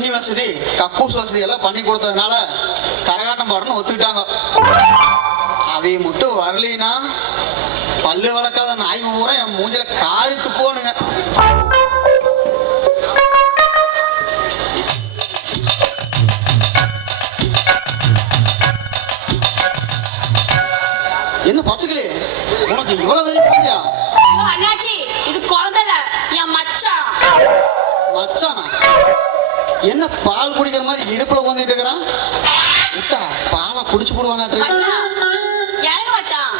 தண்ணி வசதி கக்கூஸ் வசதி எல்லாம் பண்ணி கொடுத்ததுனால கரகாட்டம் பாடணும் ஒத்துக்கிட்டாங்க. அவைய மட்டும் வரலினா பல்லு வளர்க்காத நாய் பூரா என் மூஞ்சில காரித்து போனுங்க. என்ன பச்சைக்கிளி உனக்கு இவ்வளவு வெறி போறியா? அண்ணாச்சி இது குழந்தைல என் மச்சான். மச்சானா? என்ன பால் குடிக்கிற மாதிரி இடுப்புல உட்காந்துட்டு இருக்கிறான்? விட்டா பாலை குடிச்சு போடுவானா? இறங்க மச்சான்.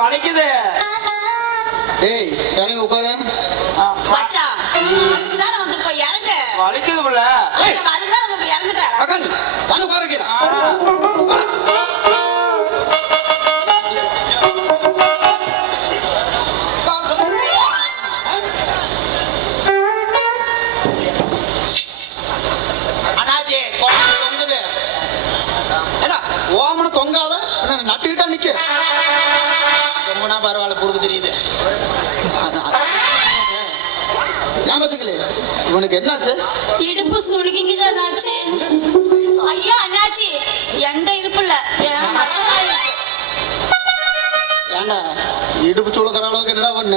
வலிக்குது. ஏய் இறங்கி உட்காரு. மச்சான் அதுக்கு தானே வந்திருக்கோம், இறங்க. வலிக்குது புள்ள. அதுக்கு தான் வந்திருக்கோம், இறங்குடா. வந்து உட்காருங்க. தொங்காத நட்டுக்கிட்டா நிக்க. தொங்குனா பரவாயில்ல, புடுக்கு தெரியுது. இவனுக்கு என்னாச்சு? இடுப்பு சுளுக்கிங்க அண்ணாச்சி. ஐயோ அண்ணாச்சி எந்த இடுப்பு இல்ல, என் மச்சான். ஏண்டா இடுப்பு சுளுக்கிற அளவுக்கு என்னடா பண்ண?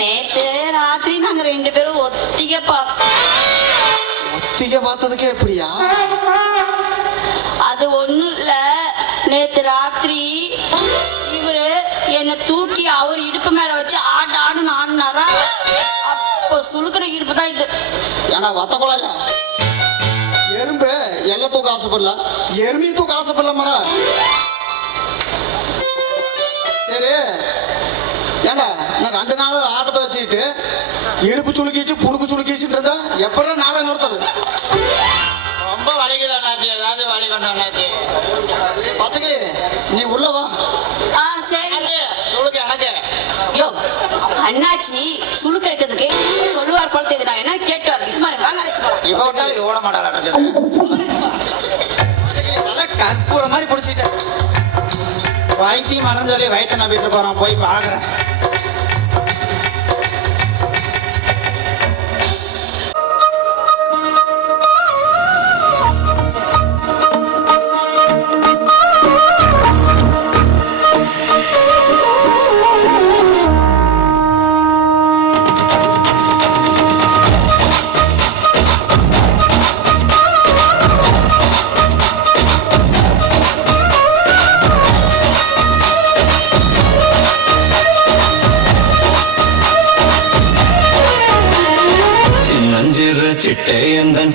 நேத்து ராத்திரி நாங்க 2 பேரும் ஒத்திகை பார்த்ததுக்கே எப்படியா? அது ஒண்ணும் இல்ல, நேத்து ராத்திரி இவரு என்னை தூக்கி அவர் இடுப்பு மேல வச்சு ஆடுன்னு ஆடினாரா, அப்போ சுளுக்கிற இடுப்பு தான் இது. ஏன்னா வத்த கொலையா எறும்பு எல்ல தூக்க ஆசைப்படல, எருமையை தூக்க ஆசைப்படலாமாடா? சரி ஏண்டா நான் 2 நாள் ஆட்டத்தை வச்சுக்கிட்டு இடுப்பு சுளுக்கிச்சு புடுக்கு சுளுக்கிச்சுட்டு இருந்தா எப்படா நாடகம் நடத்தது? ரொம்ப வலிக்குது அண்ணாச்சி, ஏதாவது வலி பண்ண அண்ணாச்சி. பச்சைக்கிளி நீ உள்ள வா. சரி சுளுக்கு எனக்கு. யோ அண்ணாச்சி சுளுக்கு இருக்கிறதுக்கு சொல்லுவார் போல தெரியுதா, என்ன கேட்டுவார். இஸ்மாயில் வாங்க அழைச்சு போலாம். இப்ப விட்டாலும் ஓட மாட்டாளா? நல்லா கற்பூர மாதிரி பிடிச்சிட்ட. வைத்தியம் மறந்து சொல்லி வயிற்று நம்பிட்டு போறான், போய் பாக்குறேன்.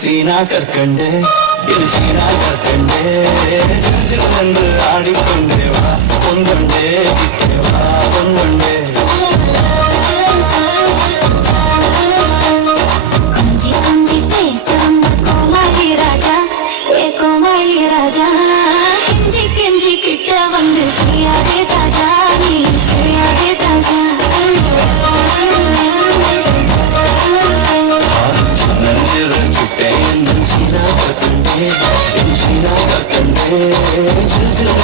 சீனா கற்கண்டு இது சீனா கற்கண்டு என்று ஆடிக்கொண்டே வா பொன்கொண்டே கிட்டே வா பொன்கொண்டே. கொஞ்சி கொஞ்சி பேச வந்த கோமாளி ராஜா, ஏ கோமாளி ராஜா, கெஞ்சி கெஞ்சி கிட்ட வந்து செய்யாதே தாஜா, நீ செய்யாதே தாஜா.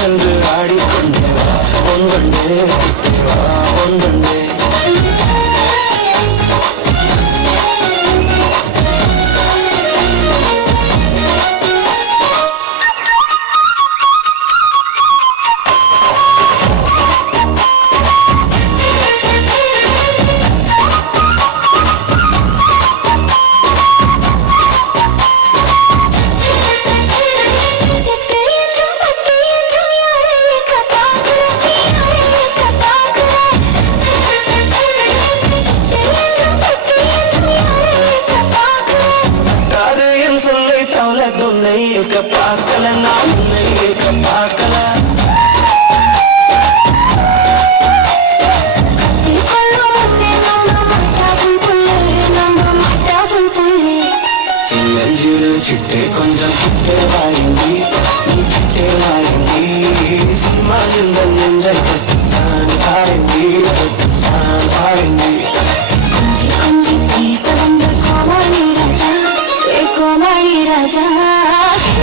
என்று ஆடிக்கொண்டே வா பொன்கொண்டே கிட்டே வா பொன்கொண்டே. பார்க்கல நான் உன்னை ஏற்க பார்க்கல. சின்னஞ்சிறு சிட்டே கொஞ்சம் கிட்டே வாங்கி நீ கிட்டே வாங்கி சினிமா இந்த நெஞ்சை தொட்டுத்தான் பாருங்கி தொட்டுத்தான் பாருங்கி. கொஞ்சி கொஞ்சி பேச வந்த கோமாளி ராஜா, ஏ கோமாளி ராஜா,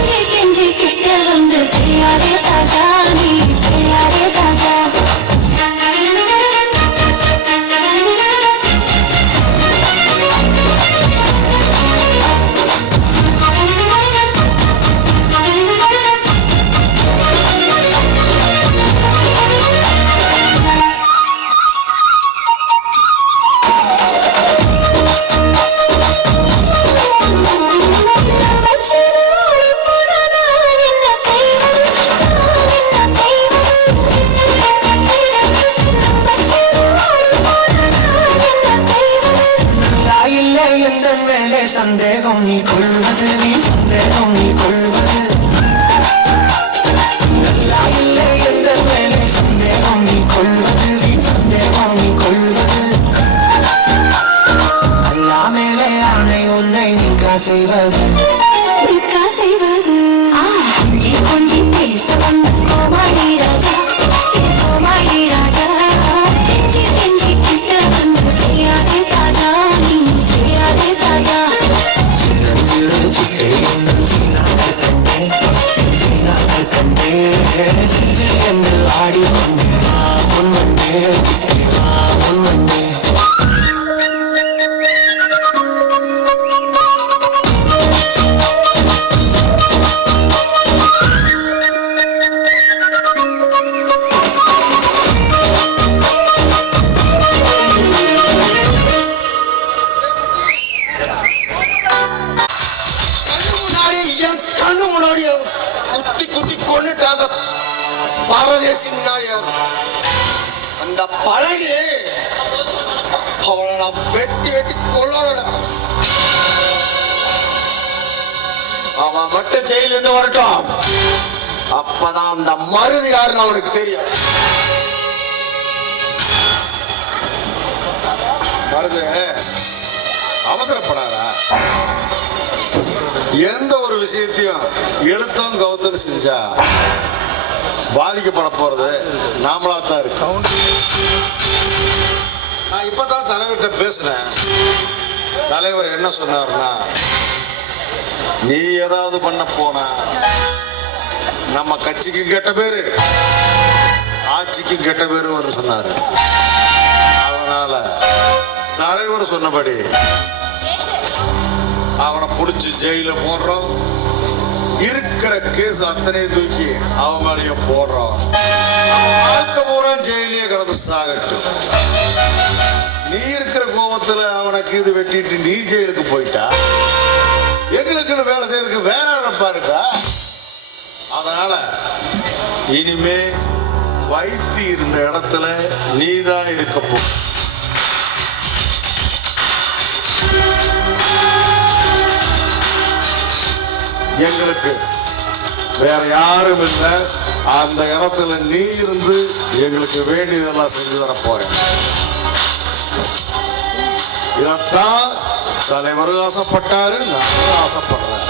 கெஞ்சி கெஞ்சி கிட்ட வந்து செய்யாதே தாஜா, நீ செய்யாதே தாஜா. சந்தேகம் நீ கொள்வது வீண் சந்தேகம் நீ கொள்வது நல்லா இல்லை எந்த மேலே சந்தேகம் நீ கொள்வது வீண் சந்தேகம் நீ கொள்வது அல்லா மேலே ஆணை உன்னை நிக்கா செய்வது நிக்கா செய்வது கொஞ்சி கொஞ்சி பேச வந்த கோமாளி ராஜா கோமாளி ராஜா கெஞ்சி கெஞ்சி கிட்ட வந்து செய்யாதே தாஜா நீ செய்யாதே தாஜா சின்னஞ்சிறு சிட்டை என்னும் சீனாக கண்டே ஜிஜி என்று ஆடிக்கொண்டே முன் வந்தே முன் வந்தே கண்ணு முன்னாடி குத்தி குத்தி கொண்டுட்டாங்க பாரதேசி நாயர் அந்த பழனி அவனை நான் வெட்டி வெட்டி கொள்ளணும் அவன் மட்டும் ஜெயில இருந்து வரட்டும் அப்பதான் அந்த மருது யாருன்னு அவனுக்கு தெரியும் மருது அவசரப்படாரா எந்த ஒரு விஷயத்தையும் எழுத்தம் கௌத்தம் செஞ்சா பாதிக்கப்பட போறது நாமளா தான் இருக்கு. நான் இப்பதான் தலைவர்கிட்ட பேசினேன். தலைவர் என்ன சொன்னார்னா, நீ ஏதாவது பண்ண போனா நம்ம கட்சிக்கு கெட்ட பேரு ஆட்சிக்கு கெட்ட பேரு வந்து சொன்னாரு. அதனால தலைவர் சொன்னபடி அவனை புடிச்சு ஜெயில போடுறோம். இருக்கிற கேஸ் அத்தனையும் தூக்கி அவன் மேலேயே போடுறோம். வாழ்க்கை பூரா ஜெயிலே கடந்து சாகட்டும். நீ இருக்கிற கோபத்துல அவனுக்கு இது வெட்டிட்டு நீ ஜெயிலுக்கு போயிட்டா எங்களுக்குன்னு வேலை செய்யறதுக்கு வேற இடப்பா இருக்கா. அதனால இனிமே வைத்தி இருந்த இடத்துல நீதான் இருக்க போ. எங்களுக்கு வேற யாரும் இல்லை. அந்த இடத்துல நீ இருந்து எங்களுக்கு வேண்டியதெல்லாம் செஞ்சு தர போறேன். இதத்தான் தலைவர் ஆசைப்பட்டாரு, நான் ஆசைப்படுறேன்.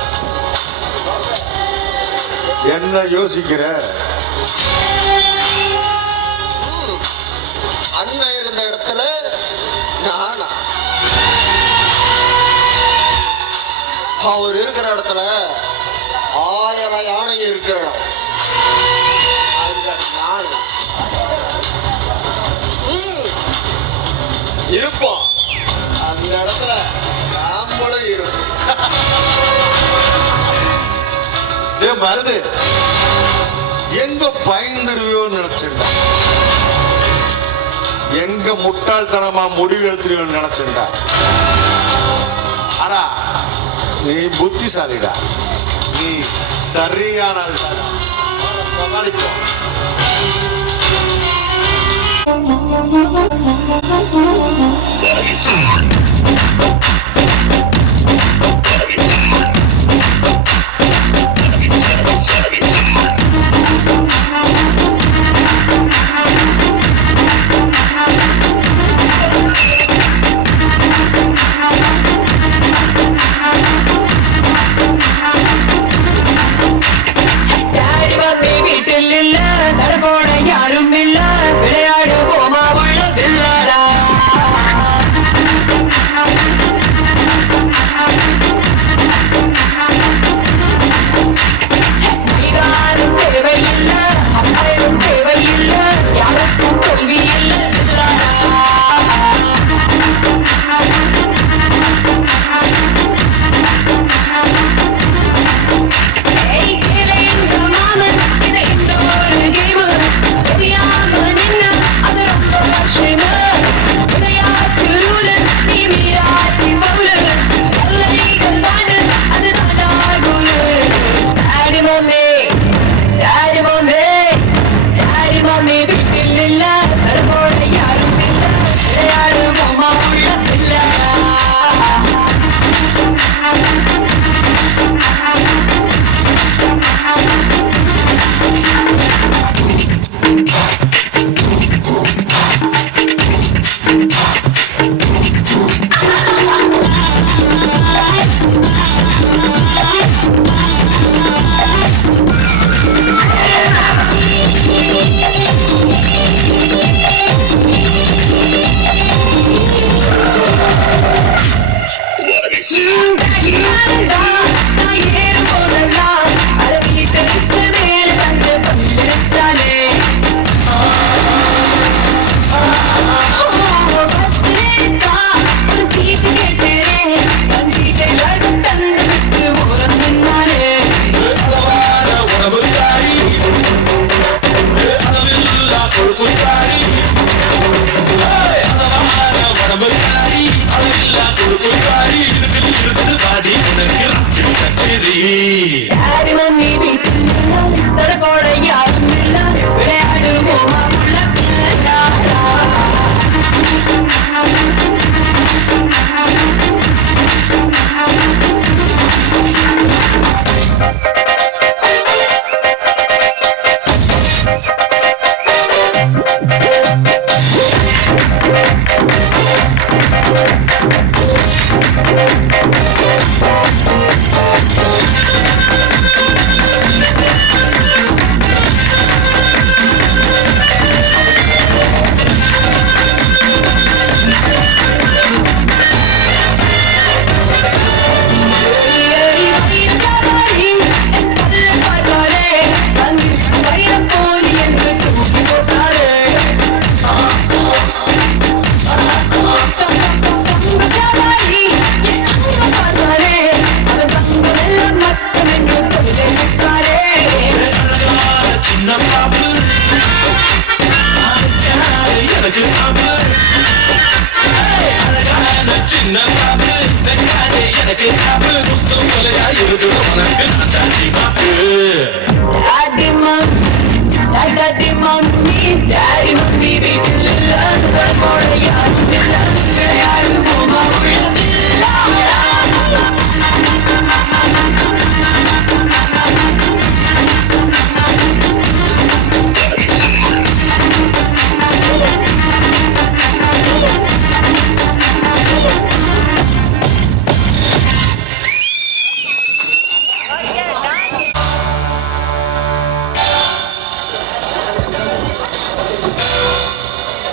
என்ன யோசிக்கிற? அண்ணன் இருந்த இடத்துல நானா, அவர் இருக்கிற இடத்துல 1000 யானை இருக்கிற இடம் நான் இருப்போம். அந்த இடத்துல நாமளும் இருப்போம். மருது எங்க பயந்துருவியோன்னு நினைச்சுட்டா, எங்க முட்டாள்தனமா முடிவு எடுத்துருவோன்னு நினைச்சுட்டா. ஆனா நீ புத்திசாலிடா, நீ சரியான சமாளிப்போம். வீட்டில் இல்ல தரப்போட யாரும் இல்ல, விளையாடு போமா உள்ள வில்லடா.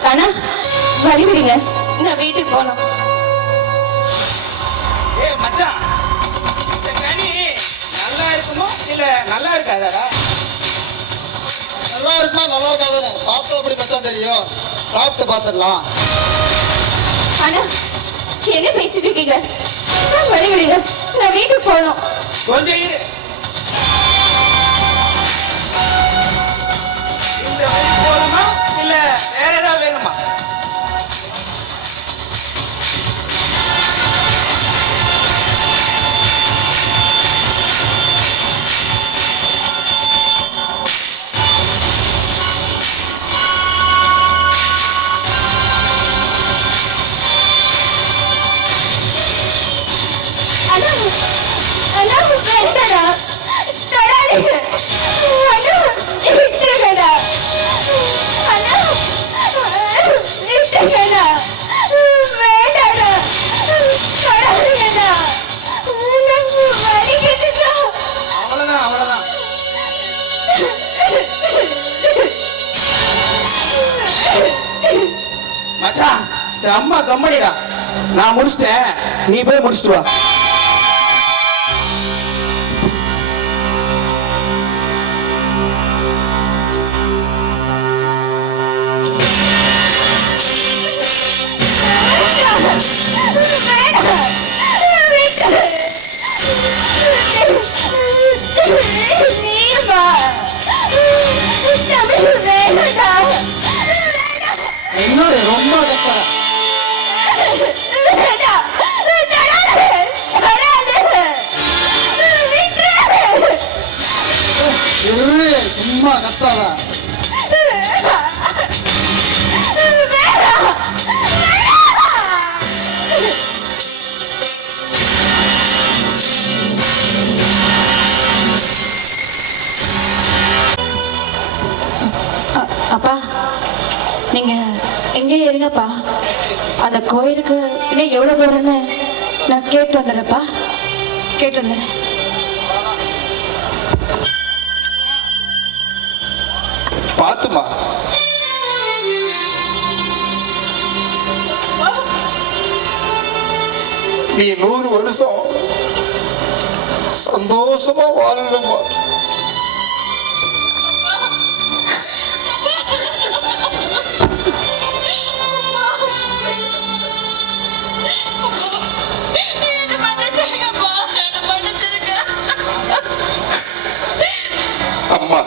அண்ணா வழி விடுங்க, நான் வீட்டுக்கு போனோம். ஏய் மச்சான், இந்த கனி நல்லா இருக்குமோ இல்ல நல்லா இருக்காதாடா? நல்லா இருக்குமா நல்லா இருக்காதுன்னு பார்த்து அப்படி மச்சான் தெரியும். சாப்பிட்டு பார்த்துடலாம். அண்ணா என்ன பேசிட்டு இருக்கீங்க? வழி விடுங்க, நான் வீட்டுக்கு போனோம். கொஞ்சம் இரு. இந்த வழி போகணுமா இல்ல வேற ஏதாவது வேணுமா? அவ்வளவுதான் அவ்வளவுதான். மச்சான் செம்ம கம்பெனிடா. நான் முடிச்சிட்டேன், நீ போய் முடிச்சிட்டு வா. இன்னொரு ரொம்ப கஷ்டம். சும்மா கத்தாத. அப்பா நீங்க எங்கே இருங்கப்பா, அந்த கோயிலுக்கு இன்னும் எவ்வளவு தூரம்னு நான் கேட்டு வந்துடுறேன்ப்பா, கேட்டு வந்துடுறேன். பாத்துமா, நீ 100 வருஷம் சந்தோஷமா வாழணுமா. அம்மா,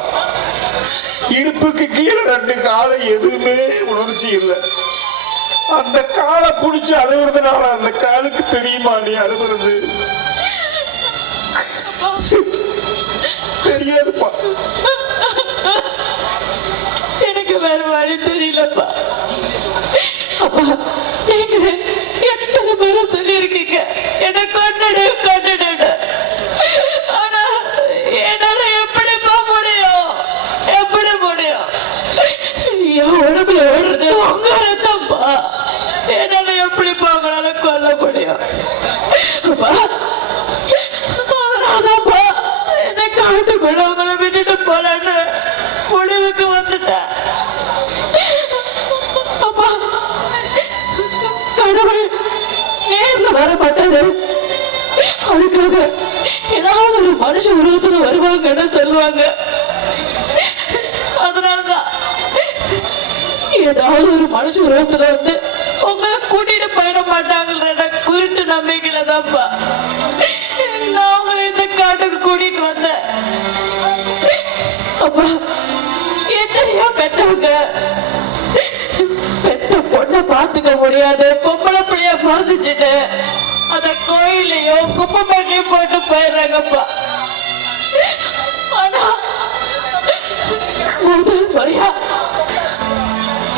இடுப்புக்கு கீழே 2 காலை எதுவுமே உணர்ச்சி இல்லை. அந்த காலை புடிச்சு அழுகுறதுனால அந்த காலுக்கு தெரியுமா நீ அழுகுறது? தெரியாதுப்பா. எனக்கு வேற வழி தெரியலப்பா. அப்பா, நீங்க எத்தனை பேரை சொல்லியிருக்கீங்க என்ன கொண்டுடு கொண்டுடு. ஆனா என்னால எப்படிப்பா முடியும்? எப்படி முடியும்? என் உடம்புல ஓடுறது உங்க ரத்தம்ப்பா. என்னால எப்படிப்பா உங்களால கொல்ல முடியும்? அப்பா, அதனாலதான்ப்பா இந்த காட்டுக்குள்ள உங்களை விட்டுட்டு போலன்னு முடிவுக்கு வந்துட்டேன். அப்பா, கடவுள் நேர்ல வர மாட்டாரு. அதுக்காக ஏதாவது ஒரு மனுஷ உருவத்துல வருவாங்கன்னு சொல்லுவாங்க. அதனாலதான் ஏதாவது ஒரு மனுஷ உருவத்துல வந்து உங்களை கூட்டிட்டு போயிட மாட்டாங்கன்ற குருட்டு நம்பிக்கையில தான்ப்பா நான் உங்களை இந்த காட்டுக்கு கூட்டிட்டு வந்தேன். அப்பா, எத்தனையோ பெத்தவங்க பெத்த பொண்ணை பார்த்துக்க முடியாது பொம்பளை பிள்ளைய பிறந்துச்சுட்டு அத கோயிலையோ குப்பமேட்டையும் போட்டு போயிடுறாங்கப்பா. ஆனா முதல் முறையா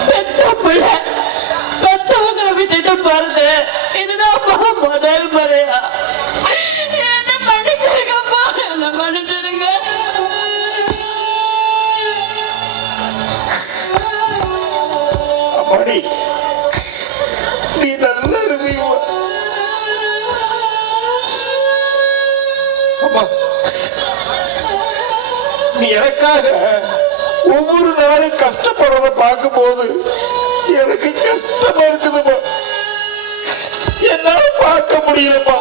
பெத்த பிள்ளை பெத்தவங்களை விட்டுட்டு போறது இதுதான் முதல் முறையா. என்ன மன்னிச்சிருங்கப்பா, என்ன மன்னிச்சிருங்க. அம்மாடி, நீ நல்லா இருந்தீங்க. அம்மா, நீ எனக்காக ஒவ்வொரு நாளும் கஷ்டப்படுறத பார்க்கும் போது எனக்கு கஷ்டமா இருக்குதுமா. என்னால பார்க்க முடியலம்மா.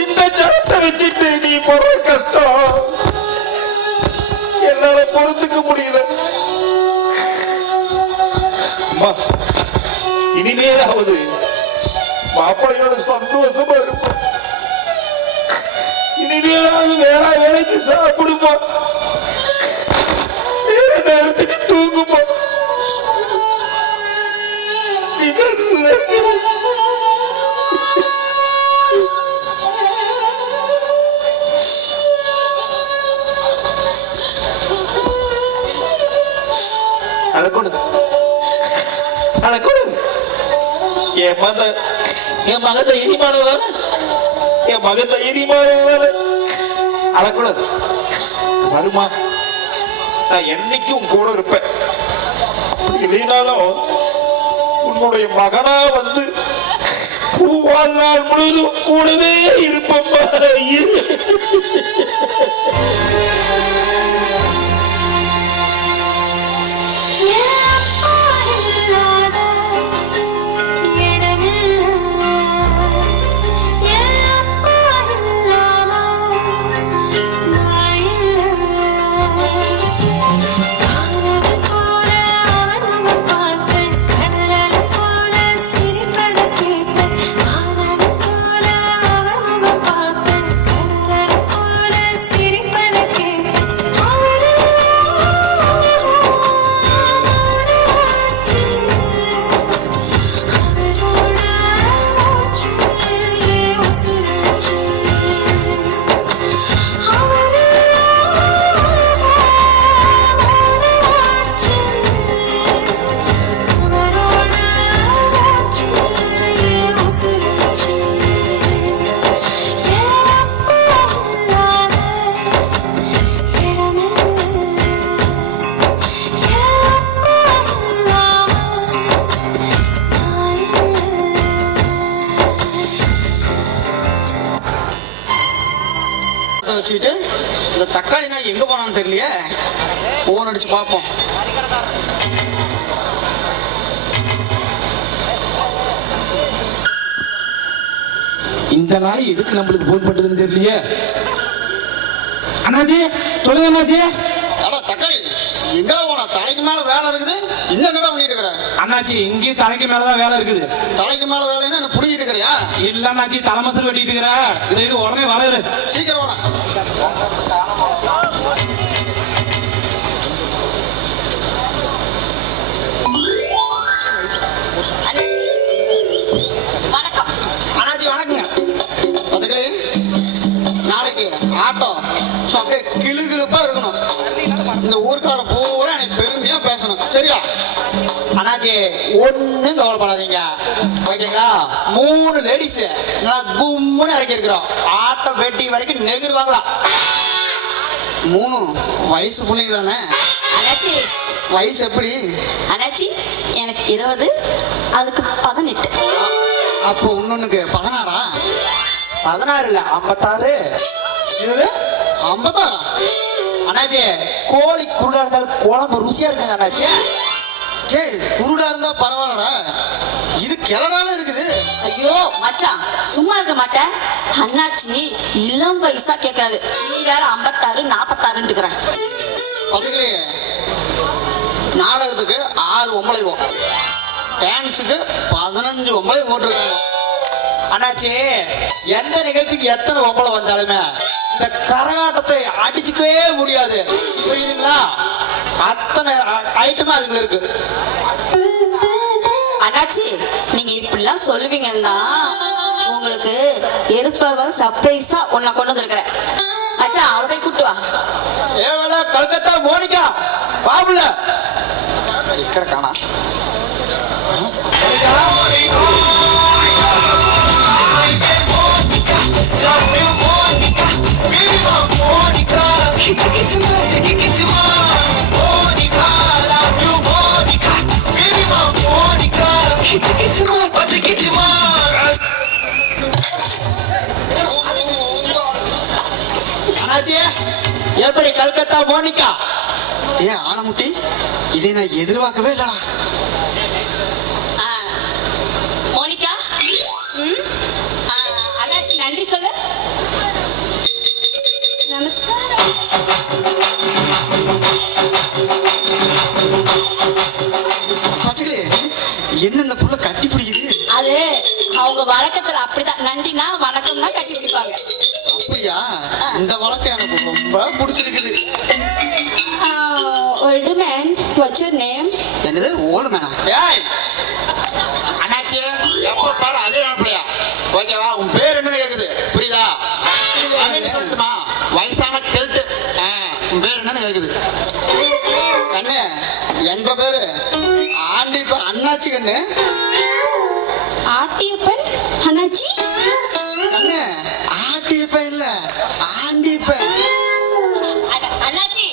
இந்த ஜனத்தை வச்சுட்டு நீ போடுற கஷ்டம் என்னால பொறுத்துக்க முடியல. அம்மா, இனிமேலாவது மாப்பிள்ளையோட சந்தோஷமா இருக்கும். இனிமேலாவது வேலைக்கு சாப்பிடுமா, நேரத்துக்கு தூங்குமா. என் மகன் தைரியமானவன், என் மகன் தைரியமானவன் அழக்கூடாது. வருமா, நான் என்னைக்கும் கூட இருப்பேன். இல்லைனாலும் உன்னுடைய மகனா வந்து வாழ்நாள் முழுவதும் கூடவே இருப்பம்மா. சிரிப்பத கேட்டு வச்சுக்கிட்டு இந்த தக்காளி நான் எங்க போனான்னு தெரியலையே. போன் அடிச்சு பார்ப்போம். இந்த நாய் எதுக்கு நம்மளுக்கு போன் பண்றதுன்னு தெரியலையே. அண்ணாச்சி சொல்லுங்க அண்ணாச்சி. அடா தக்காளி எங்கடா போனா? தலைக்கு மேல வேலை இருக்குது. இன்னும் என்னடா பண்ணிட்டு இருக்கிற? அண்ணாச்சி இங்கேயும் தலைக்கு மேலதான் வேலை இருக்குது. தலைக்கு மேல வேலைன்னா என்ன புடிங்கிட்டு இருக்கிறியா? இல்ல அண்ணாச்சி தலைமத்தில் வெட்டிட்டு இருக்கிற. இது உடனே வராது. சீக்கிரம் வாடா. வணக்கம். அண்ணாச்சி வணக்கங்க. அதுக்கு நாளைக்கு ஆட்டம் ஸோ அப்படியே கிளுகிளுப்பா இருக்கணும். இந்த ஊருக்கார பூரா எனக்கு பெருமையா பேசணும். சரியா? அண்ணாச்சி ஒன்னும் கவலைப்படாதீங்க ஓகேங்களா. 3 லேடிஸ் கும்முன்னு இறக்கி இருக்கிறோம். ஆட்டம் வெட்டி வரைக்கும் நெகிருவாங்களா. 3 வயசு பிள்ளைங்க தானே. அண்ணாச்சி வயசு எப்படி? அண்ணாச்சி எனக்கு 20, அதுக்கு 18. அப்போ இன்னொன்னுக்கு 16. 16 இல்ல 56. இது 56. அண்ணாச்சி கோழி குருடா இருந்தாலும் குழம்பு ருசியா இருக்குங்க அண்ணாச்சி. டேய் குருடா இருந்தா பரவாயில்லடா, இது கிளடால இருக்குது. ஐயோ மச்சான் சும்மா இருக்க மாட்டேன். அண்ணாச்சி இளம் வயசா கேட்காது. நீ வேற 56 46ன்னுக்குறேன். பசங்களே நாடகத்துக்கு 6 ஒம்பளைவோம், டான்ஸுக்கு 15 ஒம்பளை போட்டிருக்காங்க. அண்ணாச்சி எந்த நிகழ்ச்சிக்கு எத்தனை ஒம்பளை வந்தாலுமே இந்த கரகாட்டத்தை அடிச்சுக்கவே முடியாது. புரியுதுங்களா? அத்தனை ஐட்டமா அதுல இருக்கு. அண்ணாச்சி நீங்க இப்படிலாம் சொல்லுவீங்கன்னா உங்களுக்கு ஏற்பவ சர்ப்ரைஸா உன்னை கொண்டு வந்திருக்கிறேன். மச்சான் அவளை போய் கூட்டு வா. ஏவல கல்கத்தா மோனிகா பாபுல இருக்கிற காணா. அண்ணாச்சி எப்படி கல்கத்தா மோனிகா? ஏ ஆனமுட்டி, இதை நான் எதிர்பார்க்கவே இல்லடா. ஆ, மோனிகா அண்ணாச்சி நன்றி சொல்லு. நமஸ்காரம். பச்சைகளே என்ன இந்த புள்ள கட்டி பிடிக்குது? அது அவங்க வழக்கத்துல அப்படிதான். நன்றினா வணக்கம்னா கட்டி பிடிப்பாங்க. அப்படியா? இந்த வழக்கம் எனக்கு ரொம்ப பிடிச்சிருக்குது. Old man, what's your name? என்னது ஓல்டு மேனா? ஏய் அண்ணாச்சி எப்ப பாரு அதே மாப்பிளையா? ஓகேவா? உன் பேர் என்ன கேக்குது புரியுதா? அப்படின்னு சொல்லட்டுமா? வயசான கெல்ட்டு. உன் பேர் என்னன்னு கேக்குது. கண்ணு என்ற பேரு ஆண்டிப்ப அண்ணாச்சி கண்ணு. ஆட்டியப்பன் அண்ணாச்சி. கண்ணு ஆட்டிப்ப இல்ல ஆண்டிப்ப. அண்ணாச்சி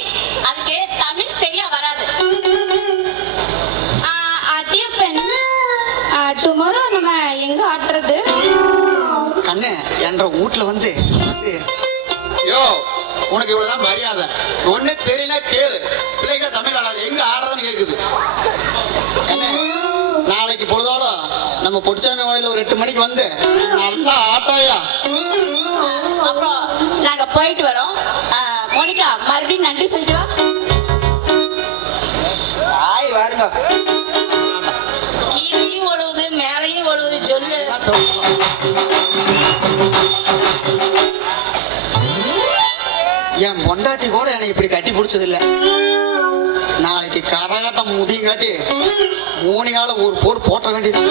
அதுக்கு தமிழ் சரியா வராது. ஆட்டியப்பன் டுமாரோ நம்ம எங்க ஆட்டுறது? கண்ணு என்ற வீட்டுல வந்து யோ உனக்கு இவ்வளவுதான் மரியாதை. ஒண்ணு தெரியல கேளு. பிள்ளைங்க தமிழ் ஆடாது எங்க ஆடுறதுன்னு கேக்குது. கண்ணு நாளைக்கு பொழுதோட நம்ம பொடிச்சாமி கோயில ஒரு 8 மணிக்கு வந்து நல்லா ஆட்டாயா. அப்புறம் நாங்க போயிட்டு வரோம். மோனிகா மறுபடியும் நன்றி சொல்லிட்டு வா. ஆய் வாருங்க. கீழையும் ஒழுவுது மேலையும் ஒழுவுது சொல்லு. என் பொண்டாட்டி கூட எனக்கு இப்படி கட்டி பிடிச்சது இல்ல. நாளைக்கு கரகாட்டம் முடியும் காட்டி 3 கால ஒரு போடு போட்ட வேண்டியது.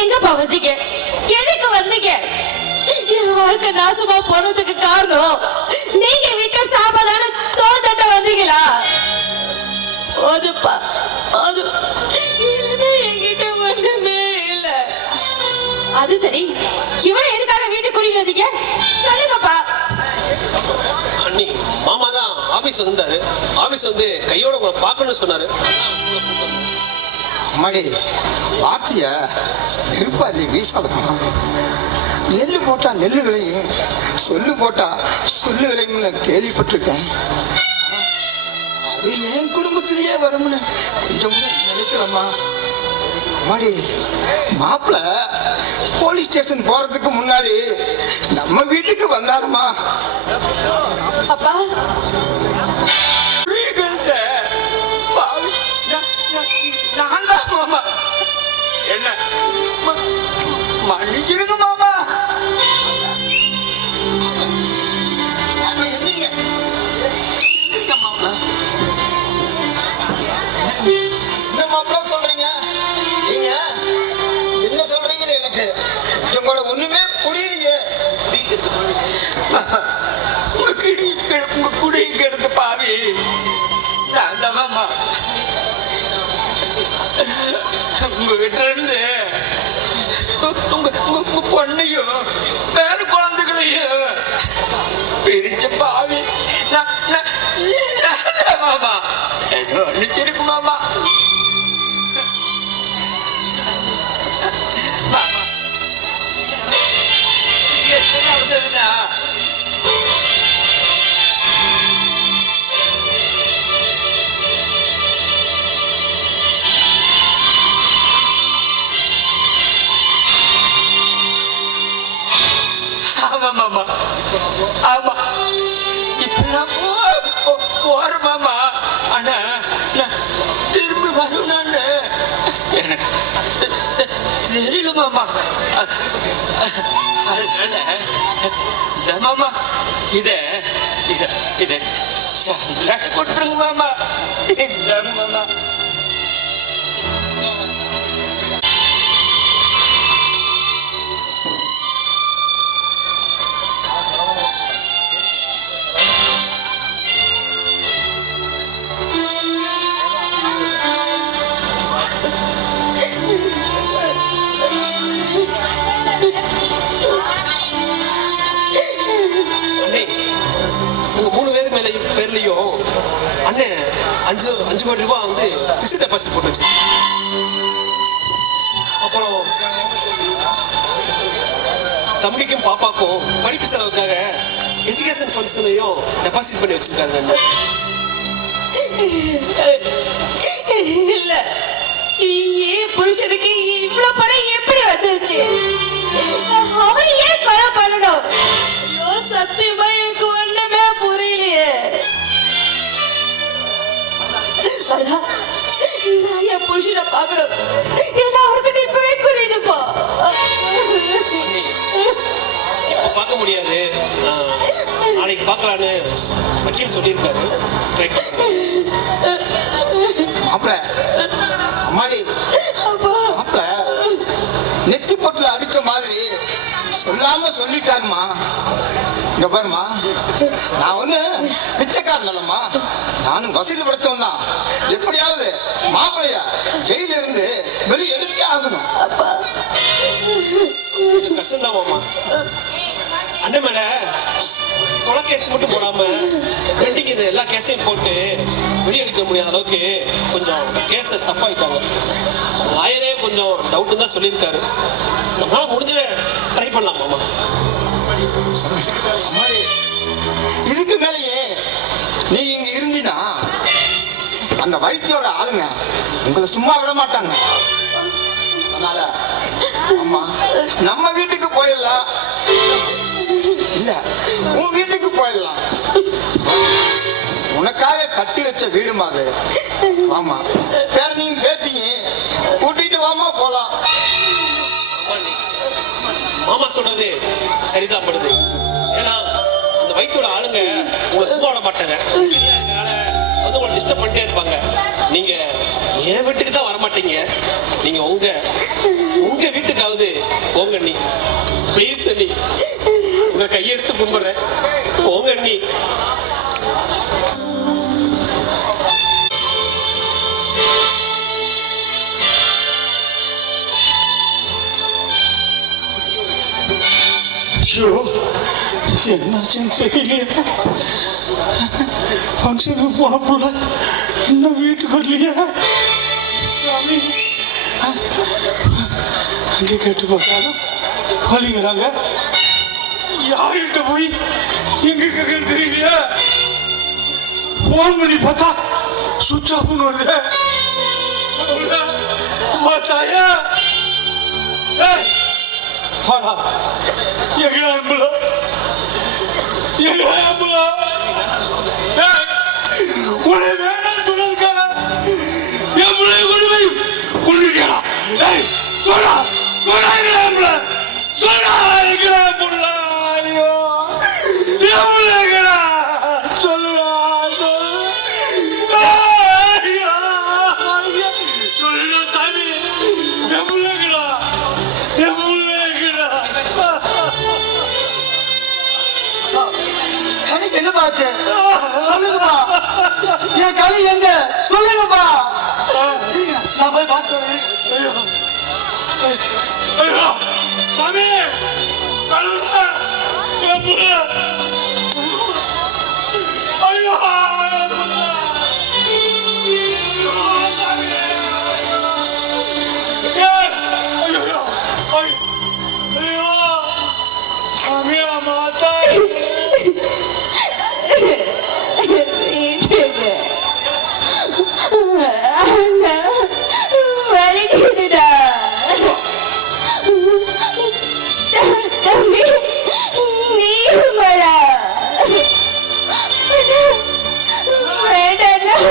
எங்கப்பா வந்தீங்க? எதுக்கு வந்தீங்க? என் வாழ்க்கை நாசமா போனதுக்கு காரணம் நீங்க வீட்டை சாப்பாதான தோல் தட்ட வந்தீங்களா? போதுப்பா அது இனிமே என்கிட்ட ஒண்ணுமே இல்ல. அது சரி, இவனை எதுக்காக வீட்டுக்கு கூட்டிட்டு வந்தீங்க? சொல்லுங்கப்பா. அண்ணி மாமா தான் ஆபீஸ் வந்தாரு. ஆபீஸ் வந்து கையோட உங்களை பார்க்கணும்னு சொன்னாரு. அம்மாடி வார்த்தைய நெருப்பாதி வீசாதம்மா. நெல்லு போட்டா நெல்லு விளையும், சொல்லு போட்டா சொல்லு விளையும் நான் கேள்விப்பட்டிருக்கேன். அது என் குடும்பத்திலேயே வரும்னு கொஞ்சம் நினைக்கலம்மா. அம்மாடி மாப்பிள்ள போலீஸ் ஸ்டேஷன் போறதுக்கு முன்னாடி நம்ம வீட்டுக்கு வந்தாருமா. அப்பா நான் தான் மாமா. என்ன மன்னிச்சிருங்க மாமா. என்ன மாப்பிள்ள சொல்றீங்க நீங்க? என்ன சொல்றீங்கன்னு எனக்கு உங்களோட ஒண்ணுமே புரியலையே. உங்க குடியை கெடுத்து பாவி நான் தான் மாமா. உங்ககிட்ட இருந்து உங்க பொண்ணையும் பேரு குழந்தைகளையும் பிரிச்ச பாவி மாமா. என்ன ஒன்னிச்சிருக்கு மாமா. மாமா என்ன நடந்ததுன்னா ஆமா மாமா, ஆமா. இப்ப நான் போற மாமா. ஆனா நான் திரும்பி வருவேன்னு எனக்கு தெரியல மாமா. அதனால மாமா இத சந்திராட்ட கொடுத்துருங்க மாமா. இந்தாங்க மாமா. உங்க 3 பேர் பேர்லயும் அண்ணன் 5 கோடி ரூபாய் வந்து பிக்ஸ்ட் டெபாசிட் போட்டு வச்சு. அப்புறம் தம்பிக்கும் பாப்பாக்கும் படிப்பு செலவுக்காக எஜுகேஷன் ஃபண்ட்ஸ்லயும் டெபாசிட் பண்ணி வச்சிருக்காரு. இல்ல ஏன் புருஷனுக்கு இவ்வளவு பணம் எப்படி வந்துச்சு? அவரை ஏன் கொலை பண்ணணும்? ஐயோ சத்தியமா எனக்கு ஒண்ணுமே புரியலையே. நான் என் புருஷனை பார்க்கணும். ஏன்னா அவர்கிட்ட இப்பவே கூட்டிட்டு போ. இப்ப பார்க்க முடியாது, நாளைக்கு பார்க்கலான்னு வக்கீல் சொல்லியிருக்காரு. மாப்பிள்ள அம்மாடி மாப்பிள்ள நெத்தி பொட்டுல அடிச்ச மாதிரி சொல்லாம சொல்லிட்டாருமா. இங்க பாருமா, நான் ஒண்ணு பிச்சைக்காரன் இல்லம்மா, நானும் வசதி படைச்சவன் தான். எப்படியாவது மாப்பிள்ளைய ஜெயில இருந்து வெளியே எடுத்தே ஆகணும். கஷ்டம்தான் மாமா. அண்ணன் மேல கொலை கேஸ் மட்டும் போடாம பெண்டிங் இந்த எல்லா கேஸையும் போட்டு வெளியெடுக்க முடியாத அளவுக்கு கொஞ்சம் கேஸை ஸ்டஃப் ஆகிட்டாங்க. லாயரே கொஞ்சம் டவுட்டு தான் சொல்லியிருக்காரு. நம்மளால முடிஞ்சதை ட்ரை பண்ணலாம் மாமா. இதுக்கு மேலேயே நீ இங்க இருந்தீனா அந்த வைத்தியோட ஆளுங்க உங்களை சும்மா விட மாட்டாங்க. அதனால அம்மா நம்ம வீட்டுக்கு போயிடலாம். இல்ல உன் வீட்டுக்கு போயிடலாம். உனக்காக கட்டி வச்ச வீடு மாதிரி. ஆமா பேரனையும் பேத்தியும் கூட்டிட்டு வாமா போலாம். மாமா சொல்றது சரிதான் படுது. ஏன்னா அந்த வயிற்றோட ஆளுங்க உங்களை சும்மா விட மாட்டாங்க. வந்து உங்களை டிஸ்டர்ப் பண்ணிட்டே இருப்பாங்க. நீங்க என் வீட்டுக்கு தான் வரமாட்டீங்க. நீங்க உங்க வீட்டுக்காவது போங்க அண்ணி. ப்ளீஸ் அண்ணி, உங்க கையெடுத்து கும்பிடுறேன், போங்க அண்ணி. என்னாச்சுன்னு தெரியலையே. ஃபங்க்ஷனுக்கு போன புள்ள இன்னும் வீட்டுக்கு வரலையே. சாமி, அங்கே கேட்டு பார்த்தாலும் வலிங்கிறாங்க. யார்கிட்ட போய் எங்க கேட்கன்னு தெரியலையா? போன் பண்ணி பார்த்தா சுவிட்ச் ஆஃப்னு வருது. மாத்தாயா எங்க ஆம்புலம் உன்னை வேணாம் சொன்னதுக்காக என் பிள்ளைய கொண்டு போய் கொண்டுட்டியா? சொன்னா சொன்னா சொன்னா புள்ள. ஐயோ என் பிள்ளைங்கடா சொல்லுடா சொல்லுடா சாமி. என் பிள்ளைங்கடா என் பிள்ளைங்கடா. கணிக்கு என்ன பாச்சு சொல்லுங்கப்பா. என் களி எங்க சொல்லுங்கப்பா. நான் போய் பார்க்கிறேன். ஐயோ ஐயோ சாமி கழுவுடா என் புள்ள. ஐயோ சாமியா மாதா வலிக்குதுடா தம்பி. நீ மடா வேண்டாம்.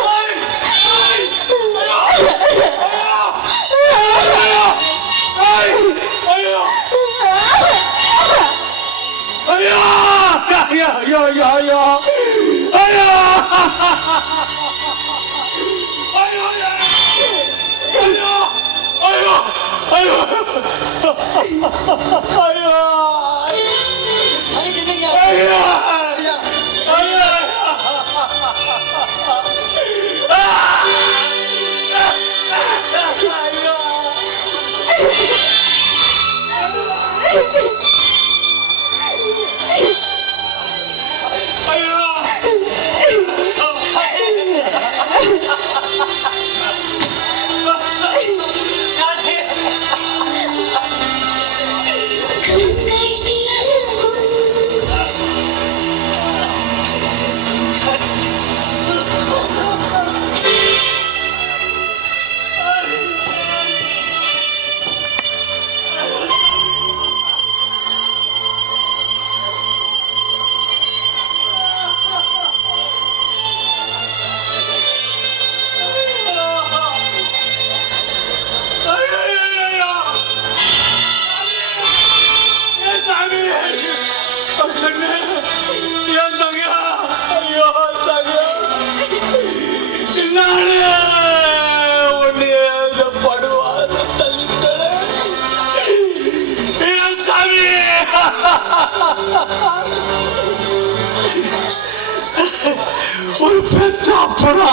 ஒரு பெத்த அப்பனா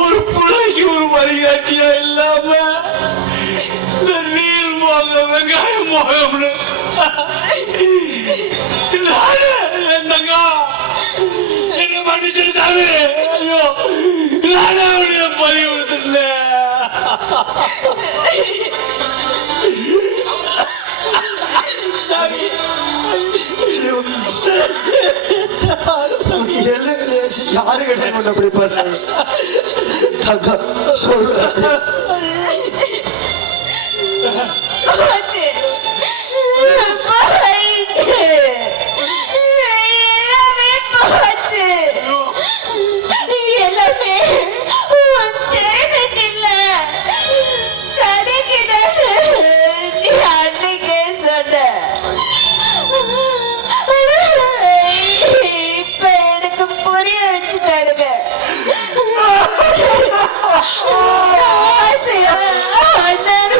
ஒரு பிள்ளைக்கு ஒரு வழிகாட்டியா இல்லாம இந்த நீல் மோகம் வெங்காயம் மோகம்னு நானு என்னங்க என்ன மன்னிச்சிரு சாமி. ஐயோ நானே அவனைய பறி கொடுத்துட்டேன். சாமி நமக்கு என்ன கிடையாது. யாரு கிடையாது அப்படி பண்ண தங்க சொல்லு. எல்லாமே தெரிவிக்கு இல்ல சதிக்குதான் அன்னைக்கே சொன்ன. இப்ப எனக்கு புரிய வச்சுட்டானுங்க. ஆசையா அண்ணன்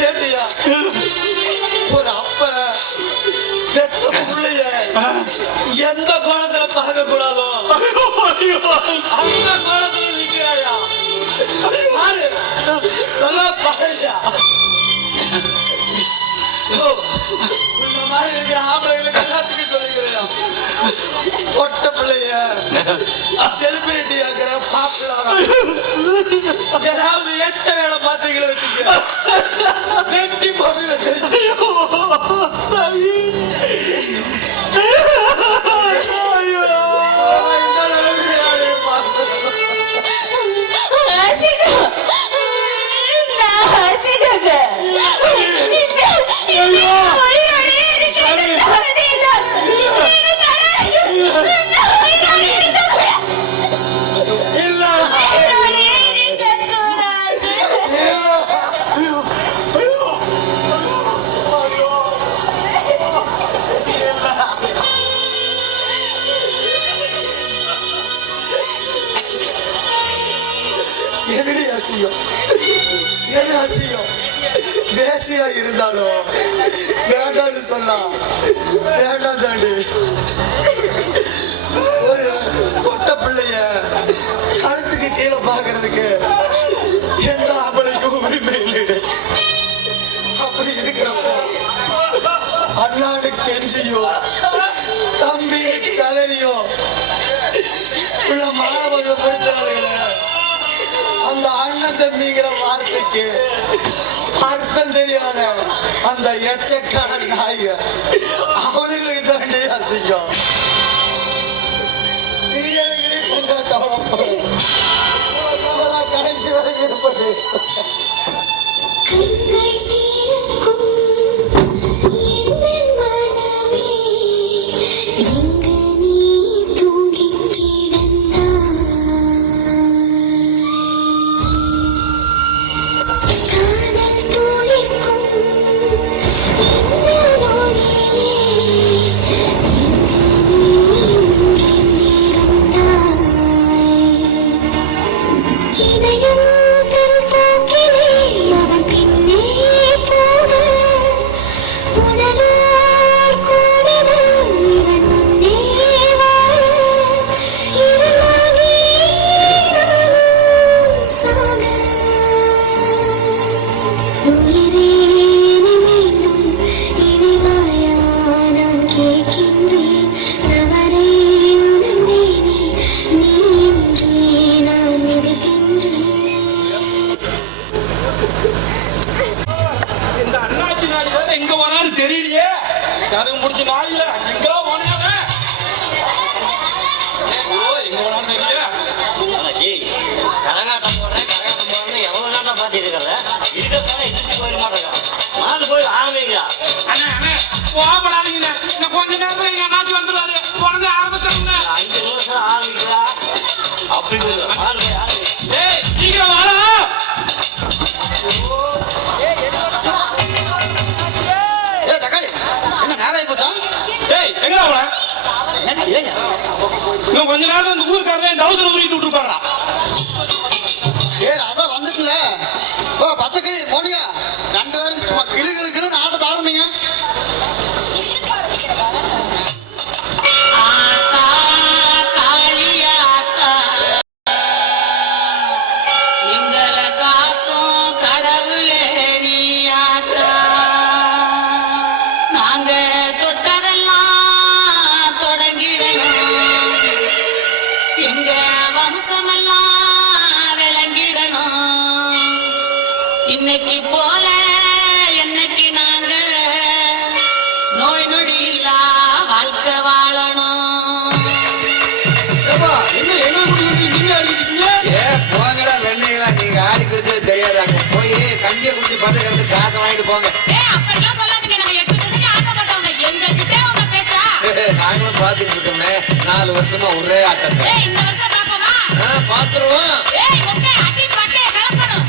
கேட்டியா ஒரு அப்ப பெத்த புள்ளைய எந்த கோணத்துல பார்க்க கூடாதோ அந்த கோணத்துல நிக்கிறாயா பாரு நல்லா பாருயா இந்த மாதிரி இருக்கிற ஆம்பளைங்களுக்கு எல்லாத்துக்கும் சொல்லிக்கிறையா பொட்ட பிள்ளைய செலிபிரிட்டி ஆகிற பாப்புலரா ஏதாவது எச்ச வேலை பார்த்தீங்கள வச்சுக்க வெட்டி போட்டு பேசியா இருந்தாலும் வேண்டான்னு சொல்லலாம் வேண்டாம் தாண்டி ஒரு பொட்ட பிள்ளைய கழுத்துக்கு கீழே பாக்குறதுக்கு எந்த ஆம்பளைக்கும் உரிமை இல்லை அப்படி இருக்கிறப்போ அண்ணாடு கெஞ்சியோ தம்பி கதறியோ உள்ள மாணவர்களே அந்த அண்ணன் தம்பிங்கிற வார்த்தைக்கு அர்த்தம் தெரியாத அந்த எச்சக்கான நாய்க அவனுங்களுக்கு தாண்டி அசிங்கம் கடைசி வரை இருப்பது கொஞ்ச நேரம் எங்க அண்ணாச்சி வந்துருவாரு உடனே ஆரம்பிச்சிருங்க 5 நிமிஷம் ஆரம்பிக்கிறா அப்படி சீக்கிரம் வாடா தக்காளி என்ன நேரம் போச்சா எங்கடா போற இன்னும் கொஞ்ச நேரம் இந்த ஊருக்காரதே டவுசர் ஊறிட்டு விட்டுருப்பாங்களா சரி அதான் வந்துட்டுல ஓ பச்சைக்கிளி போனியா 2 பேரும் சும்மா கிளி கிளி கிளி ஆட்டத்தை ஆரம்பிங்க இன்னைக்கு போல என்னைக்கு நாங்க நோய் நொடி இல்லா வாழ்க்கை வாழணும். என்ன நீங்க ஆடிட்டீங்க போங்கடா வெண்ணைகளா நீங்க ஆடி குடிச்சது தெரியாதாங்க போய் கஞ்சியை குடிச்சு பத்துக்கிறது காசை வாங்கிட்டு போங்க அப்படிலாம் சொல்லாதீங்க நம்ம 8 திசைக்கு ஆட்டப்பட்டவங்க எங்க கிட்டே உங்க பேச்சா நாங்களும் பாத்துட்டு இருக்கோமே 4 வருஷமா ஒரே ஆட்டத்தை இந்த வருஷம் பாப்போமா பாத்துருவோம் ஓகே அடி பாட்டே கலப்பணும்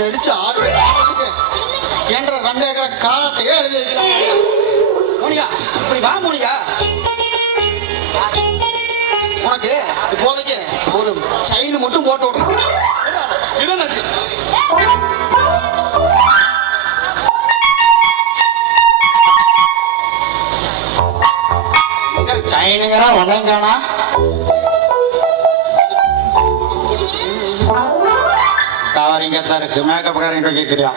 நடிச்சு ஆடு என்ற 2 ஏக்கரை காட்டையே எழுதி வைக்கிறாங்க. மோனிகா இப்படி வா மோனிகா. உனக்கு இப்போதைக்கு ஒரு செயின் மட்டும் போட்டு விடுறேன். என்னச்சு சைனுங்கிறா உடங்கானா கவரிங்க தான் இருக்கு. மேக்கப் காரங்க கேட்குறியா?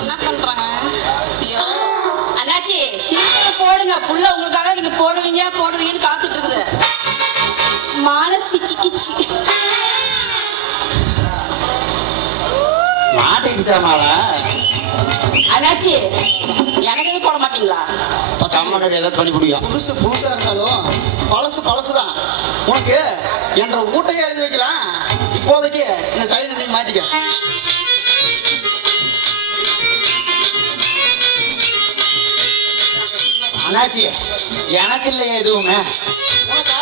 என்ன பண்றாங்க? ஐயோ அண்ணாச்சி சீக்கிரம் போடுங்க. புள்ள உங்களுக்காக நீங்க போடுவீங்கன்னு காத்துட்டு இருக்குது. மாலை சிக்கிக்கிச்சு. மாட்டிருச்சா மாலை? அண்ணாச்சி எனக்கு எதுவும் போட மாட்டீங்களா? கம்மனூர் ஏதாவது பண்ணி பிடிக்கும். புதுசா இருந்தாலும் பழசுதான். உனக்கு என்ற மூட்டையே எழுதி வைக்கலாம். இப்போதைக்கு இந்த செயின் நீ மாட்டிக்க. அண்ணாச்சி எனக்கு இல்லை எதுவுமே. உனக்கா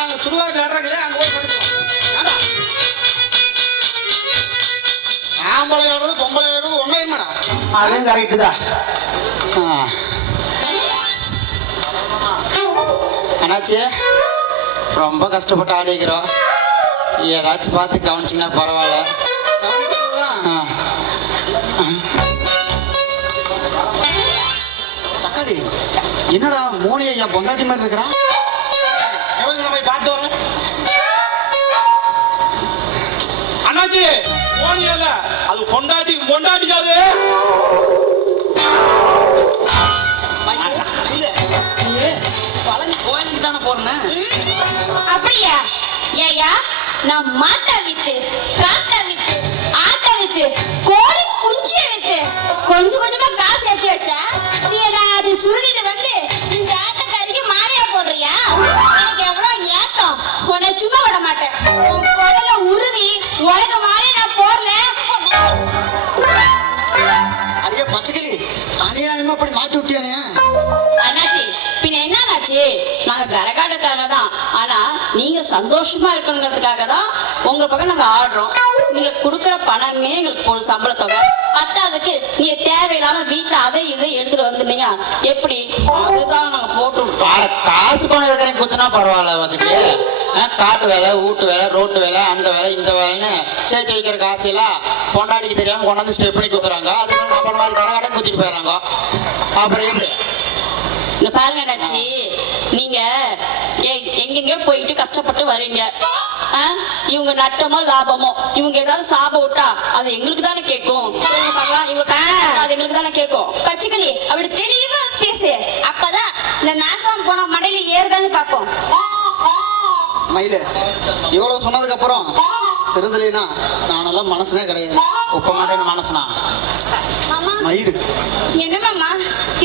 அங்க சுடுகாடு நடுறது அங்க போய் படிச்சோம். ஆம்பளையோட பொம்பளையோட ஒன்னாயிருமாடா. அதுவும் கரெக்டு தான். அண்ணாச்சி ரொம்ப கஷ்டப்பட்டு ஆடிக்கிறோம். ஏதாச்சும் பார்த்து கவனிச்சிங்கன்னா பரவாயில்ல. தக்காளி என்னடா மோனி ஐயா பொண்டாட்டி மாதிரி இருக்கிறான். நம்ம பார்த்து வரேன். அண்ணாச்சி போனியல்ல அது பொண்டாட்டிக்காது. பழனி கோயிலுக்கு தானே போறேன். அப்படியா? ஏயா நான் மாட்டை வித்து, காட்டை வித்து, ஆட்டை வித்து, கோழி குஞ்சிய வித்து கொஞ்சமா காசு சேர்த்து வச்சா நீ அது சுருடிட்டு வந்து இந்த ஆட்டக்காரிக்கு மாலையா போடுறியா? எனக்கு எவ்வளவு ஏத்தம். உன்னை சும்மா விட மாட்டேன். உன் குடல உருவி உனக்கு மாலையை நான் போடல. அடியே பச்சைக்கிளி அநியாயமா அப்படி மாட்டி விட்டியானே. அண்ணாச்சி பின்ன என்னாச்சு? நாங்க கரகாட்டக்காரங்க தான். ஆனா நீங்க சந்தோஷமா இருக்கணுங்கிறதுக்காக தான் உங்க பக்கம் நாங்க ஆடுறோம். நீங்க கொடுக்குற பணமே எங்களுக்கு போடும் சம்பள தொகை. பத்தாவதுக்கு நீங்க தேவையில்லாம வீட்டுல அதை இதை எடுத்துட்டு வந்துட்டீங்க எப்படி? அதுதான் நாங்க போட்டு காசு பணம் இருக்கிறேன் குத்துனா பரவாயில்ல. வச்சுட்டு காட்டு வேலை, வீட்டு வேலை, ரோட்டு வேலை, அந்த வேலை இந்த வேலைன்னு சேர்த்து வைக்கிற காசெல்லாம் பொண்டாட்டிக்கு தெரியாம கொண்டாந்து ஸ்டெப் பண்ணி குத்துறாங்க. அது நம்ம மாதிரி கரகாட்டம் குத்திட்டு போயிடறாங்க. அப்புறம் எப்படி? இங்க பாருங்க அண்ணாச்சி, நீங்க எங்கெங்க போயிட்டு கஷ்டப்பட்டு வரீங்க. இவங்க நட்டமோ லாபமோ இவங்க ஏதாவது சாபம் விட்டா அது எங்களுக்கு தானே கேட்கும். அது எங்களுக்கு தானே கேட்கும். பச்சைக்கிளி அப்படி தெளிவா பேசு. அப்பதான் இந்த நாசம் போன மடையில ஏறுதான்னு பாப்போம். மயில இவ்வளவு சொன்னதுக்கு அப்புறம் திருந்தலைனா நானெல்லாம் மனசுனே கிடையாது. உப்ப மாட்டேன்னு மனசுனா மாமா மயிறு என்ன மாமா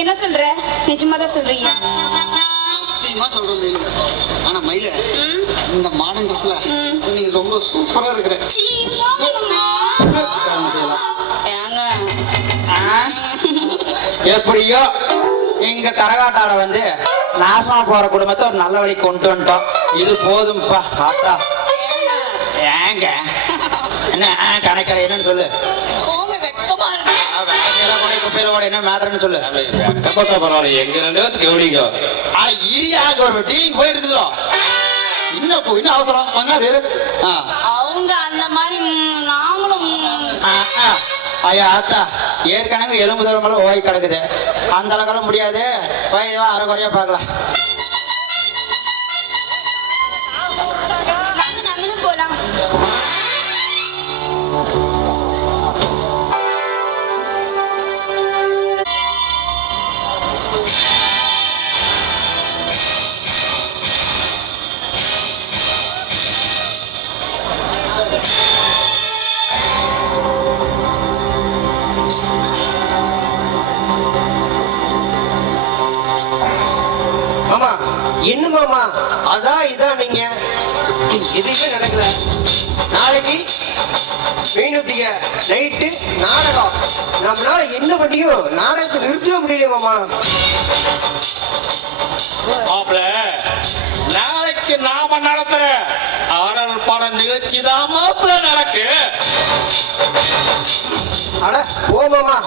என்ன சொல்ற? நிஜமா தான் சொல்றீங்க? சத்தியமா சொல்றேன் மயிலு. ஆனா மயில இந்த மாடர்ன் ட்ரெஸ்ல நீ ரொம்ப சூப்பரா இருக்கிற. எப்படியோ இங்க கரகாட்டால வந்து நாசமா போற குடும்பத்தை ஒரு நல்ல வழி கொண்டு வந்துட்டோம். இது போதும்பா. ஆத்தா ஏங்க என்ன கணக்கில் என்னன்னு சொல்லு. என்ன மேட்டர்னு சொல்லு. பரவாயில்ல எங்க 2 பேருக்கு கவனிங்க. ஆனா இரியாக ஒரு டீலிங் போயிட்டு இருக்குதோ. இன்னும் அவசரம் அவங்க அந்த மாதிரி நாங்களும் ஐயா ஆத்தா ஏற்கனவே எலும்பு தூரம் ஓய் கிடக்குது. அந்த அளவுக்கு முடியாது. வயதுவா அரை குறையா பார்க்கலாம். நம்மளும் போலாம். மாமா என்ன மாமா அதான் இதான் நீங்க எதுவுமே நடக்கல. நாளைக்கு மீனுத்திக நைட்டு நாடகம். நம்மளால என்ன பண்ணியும் நாடகத்தை நிறுத்தவே முடியல மாமா. மாப்பிள்ள நாளைக்கு நாம நடத்துற ஆடல் பாடல் நிகழ்ச்சி தான் மாப்பிள்ள நடக்கு. அட போ மாமா,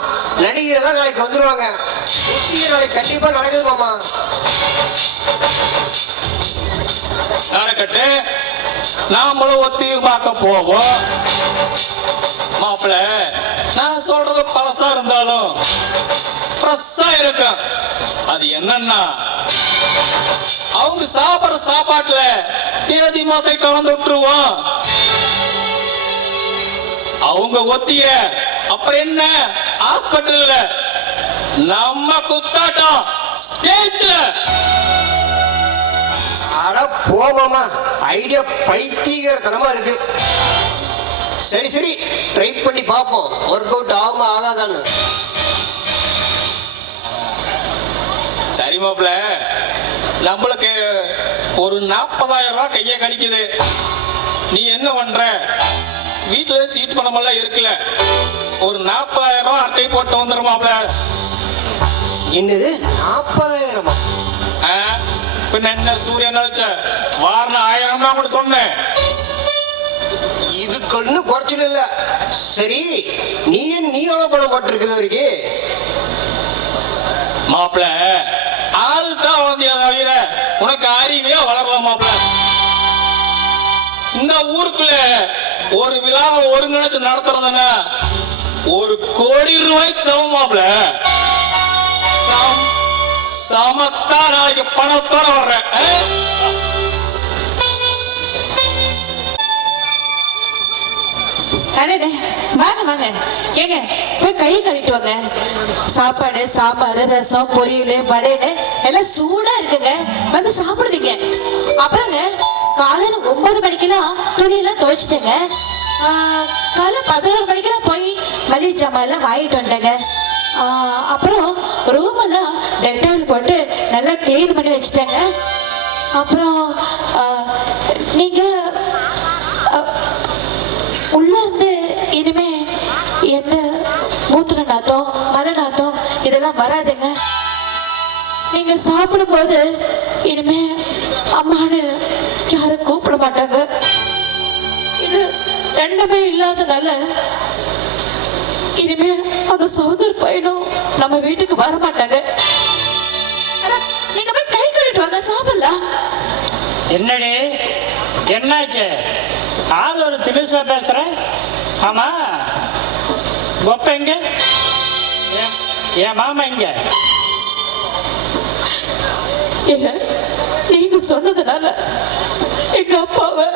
நடிகை தான் நாளைக்கு வந்துருவாங்க. ஒத்திகை நாளைக்கு கண்டிப்பா நடக்குது மாமா. நடக்கட்டு, நாமளும் ஒத்திகை பார்க்க போவோம். மாப்பிள்ள, நான் சொல்றது பழசா இருந்தாலும் ஃப்ரெஷ்ஷா இருக்கும். அது என்னன்னா, அவங்க சாப்பிடுற சாப்பாட்டுல தேதி மாத்தை கலந்து விட்டுருவோம். அவங்க ஒத்திய அப்புறம் என்ன ஹாஸ்பிட்டல்ல, நம்ம குத்தாட்டம் ஸ்டேஜ்ல. அட போ மாமா, ஐடியா பைத்தியகரத்தனமா இருக்கு. சரி சரி, ட்ரை பண்ணி பார்ப்போம், ஒர்க் அவுட் ஆகுமா ஆகாதான்னு. சரி மாப்பிள்ள, நம்மளுக்கு ஒரு 40,000 ரூபாய் கையை கழிக்குது. நீ என்ன பண்ற? வீட்டுல சீட் பணமெல்லாம் இருக்குல்ல, ஒரு 40,000 ரூபாய் அட்டை போட்டு வந்துடும் மாப்பிள்ள. என்னது 40,000? பின்ன என்ன சூரியன் நினைச்ச வாரணம் 1000 கூட சொன்னேன். இதுக்கு ஒன்னும் குறைச்சல் இல்ல. சரி, நீ எவ்வளவு பணம் போட்டிருக்குது வரைக்கும்? மாப்பிள்ள, ஆளுதான் வளர்ந்தியா தவிர உனக்கு அறிவே வளரல மாப்பிள்ள. இந்த ஊருக்குள்ள ஒரு விழாவை ஒருங்கிணைச்சு நடத்துறதுன்னா 1 கோடி ரூபாய்க்கு சமம் மாப்பிள்ள. சமத்தா நாளைக்கு பணத்தோட வர்றேன். வாங்க வாங்க, ஏங்க போய் கை கழுவிட்டு வாங்க. சாப்பாடு, சாம்பார், ரசம், பொரியல், வடைன்னு எல்லாம் சூடா இருக்குங்க, வந்து சாப்பிடுவீங்க. அப்புறங்க காலையில 9 மணிக்கெல்லாம் துணியெல்லாம் துவைச்சிட்டேங்க. காலை 11 மணிக்கெல்லாம் போய் மளிகை ஜாமான் எல்லாம் வாங்கிட்டு வந்துட்டேங்க. அப்புறம் ரூம் எல்லாம் டெட்டாயில் போட்டு நல்லா கிளீன் பண்ணி வச்சுட்டேங்க. அப்புறம் நீங்க உள்ள இருந்து இனிமே எந்த மூத்திர நாத்தம், மர நாத்தம் இதெல்லாம் வராதுங்க. நீங்க சாப்பிடும் போது இனிமே அம்மானு யாரும் கூப்பிட மாட்டாங்க. இது ரெண்டுமே இல்லாதனால இனிமே அந்த சௌந்தர் பையனும் நம்ம வீட்டுக்கு வர மாட்டாங்க. நீங்க போய் கை கழுவிட்டு வாங்க, சாப்பிடலாம். என்னடி என்னாச்சு? ஆள் ஒரு திமிசா பேசுற. ஆமா, கொப்ப எங்க? என் மாமா இங்க. நீங்க சொன்னதுனால எங்க அப்பாவை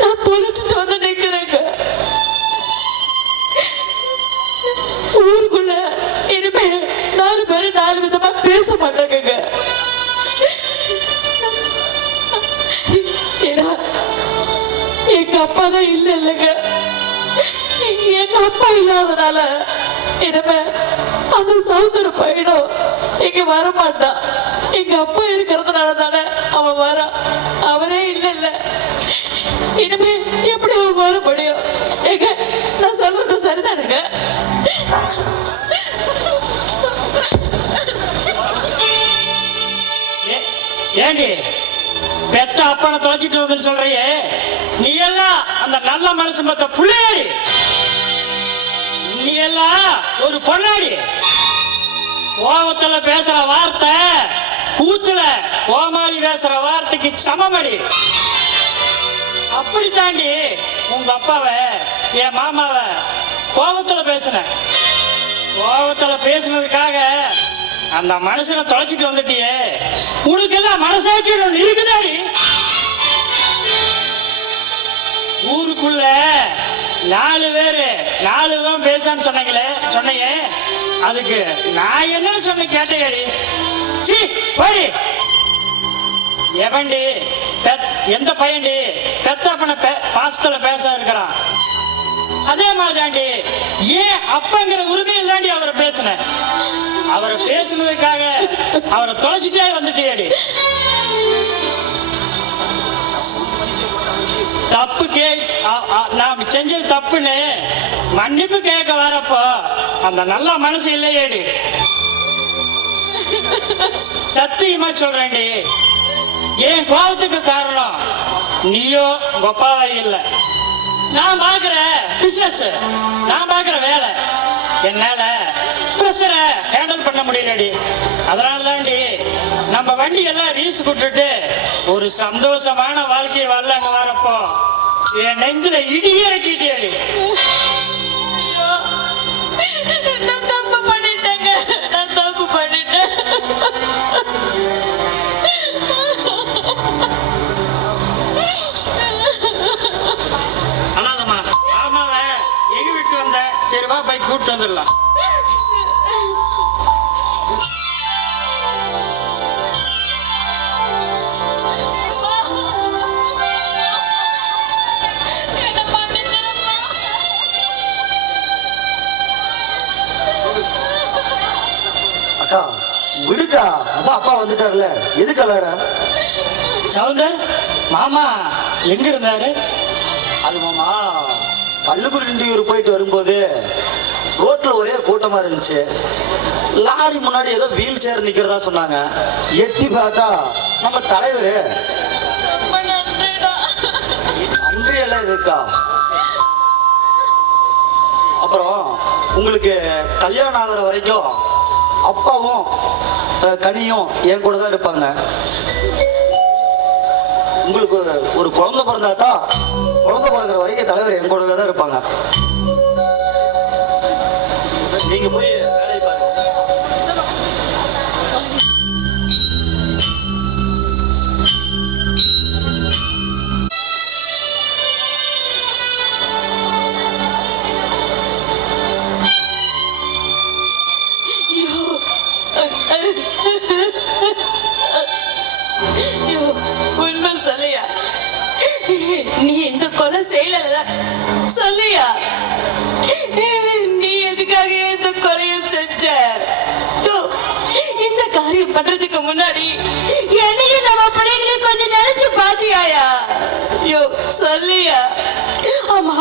நான் தொலைச்சிட்டு வந்து நிக்கிறேங்க. ஊருக்குள்ள இனிமே 4 பேரு 4 விதமா பேச மாட்டாங்க. ஏன்னா எங்க அப்பா தான் இல்லைங்க. எங்க அப்பா இல்லாதனால இனிமே அந்த சௌந்தர பையனும் இங்க வர மாட்டான். எங்க அப்பா இருக்கிறதுனால தானே அவன் வரான். அவரே இல்ல இனிமே எப்படி அவன் வர முடியும்? எங்க நான் சொல்றது சரிதானுங்க? ஏண்டி பெத்த அப்பனை தொலைச்சிட்டு வந்து சொல்றியே, நீ எல்லாம் அந்த நல்ல மனசு மத்த புள்ளையாடி, நீ எல்லாம் ஒரு பொண்ணாடி. கோபத்துல பேசுற வார்த்தை கூத்துல கோமாளி பேசுற வார்த்தைக்கு சமமடி. அப்படி தாண்டி உங்க அப்பாவை என் மாமாவை கோபத்துல பேசின. கோபத்துல பேசினதுக்காக அந்த மனுஷனை தொலைச்சிட்டு வந்துட்டியே, உனக்கு எல்லாம் மனசாட்சி ஒண்ணு இருக்குதாடி? ஊருக்குள்ள 4 பேரு 4 தான் பேசான்னு சொன்னீங்க. அதுக்கு நான் என்ன சொன்ன கேட்டேடி? சி போடி. எவன்டி எந்த பையன்டி பெத்தப்பன பாசத்துல பேச இருக்கிறான்? அதே மாதிரிதாண்டி ஏன் அப்பங்கிற உரிமை இல்லாண்டி அவரை பேசினேன். அவரை பேசுனதுக்காக அவரை தொலைச்சிட்டே வந்துட்டேடி. தப்பு நாம் செஞ்சது தப்புன்னு மன்னிப்பு கேட்க வரப்போ அந்த நல்ல மனசு இல்லையேடி. சத்தியமா சொல்றேன்டி, என் கோபத்துக்கு காரணம் நீயோ கொப்பாவை இல்லை. நான் பார்க்குற பிஸ்னஸ், நான் பார்க்குற வேலை என்னால ப்ரெஷரை ஹேண்டில் பண்ண முடியலடி. அதனால தாண்டி நம்ம வண்டியெல்லாம் ரீஸ் விட்டுட்டு ஒரு சந்தோஷமான வாழ்க்கையை வரலாங்க வரப்போ என் நெஞ்சில இடி இறக்கிட்டேடி. நான் தப்பு பண்ணிட்டேங்க, நான் தப்பு பண்ணிட்டேன். அனாதம்மா ஆமாவை எங்க விட்டு வந்த, சரி வா போய் கூப்பிட்டு வந்துடலாம். அக்கா விடுக்கா, அதான் அப்பா வந்துட்டார்ல, எதுக்கு அழற? சவுந்தர் மாமா எங்க இருந்தாரு? அது மாமா கள்ளுக்குருண்டியூர் போயிட்டு வரும்போது ரோட்ல ஒரே கூட்டமா இருந்துச்சு. லாரி முன்னாடி ஏதோ வீல் சேர் நிக்கிறதா சொன்னாங்க. எட்டி பார்த்தா நம்ம தலைவர். நன்றியெல்லாம் இருக்கா. அப்புறம் உங்களுக்கு கல்யாணம் ஆகிற வரைக்கும் அப்பாவும் கனியும் என் கூட தான் இருப்பாங்க. உங்களுக்கு ஒரு குழந்தை பிறந்தா தான் குழந்தை பிறக்கிற வரைக்கும் தலைவர் என் கூடவே தான் இருப்பாங்க. நீங்க போய் வேலையை பாருங்க. உண்மை சொல்லியா? நீ இந்த கொலை செய்யல சொல்லியா? நீ எதுக்காக இந்த கொலையை செஞ்ச? இந்த காரியம் பண்றதுக்கு முன்னாடி என்னையும் நம்ம பிள்ளைங்களையும் கொஞ்சம் நினைச்சு பாத்தியாயா? யோ சொல்லியா? ஆமா,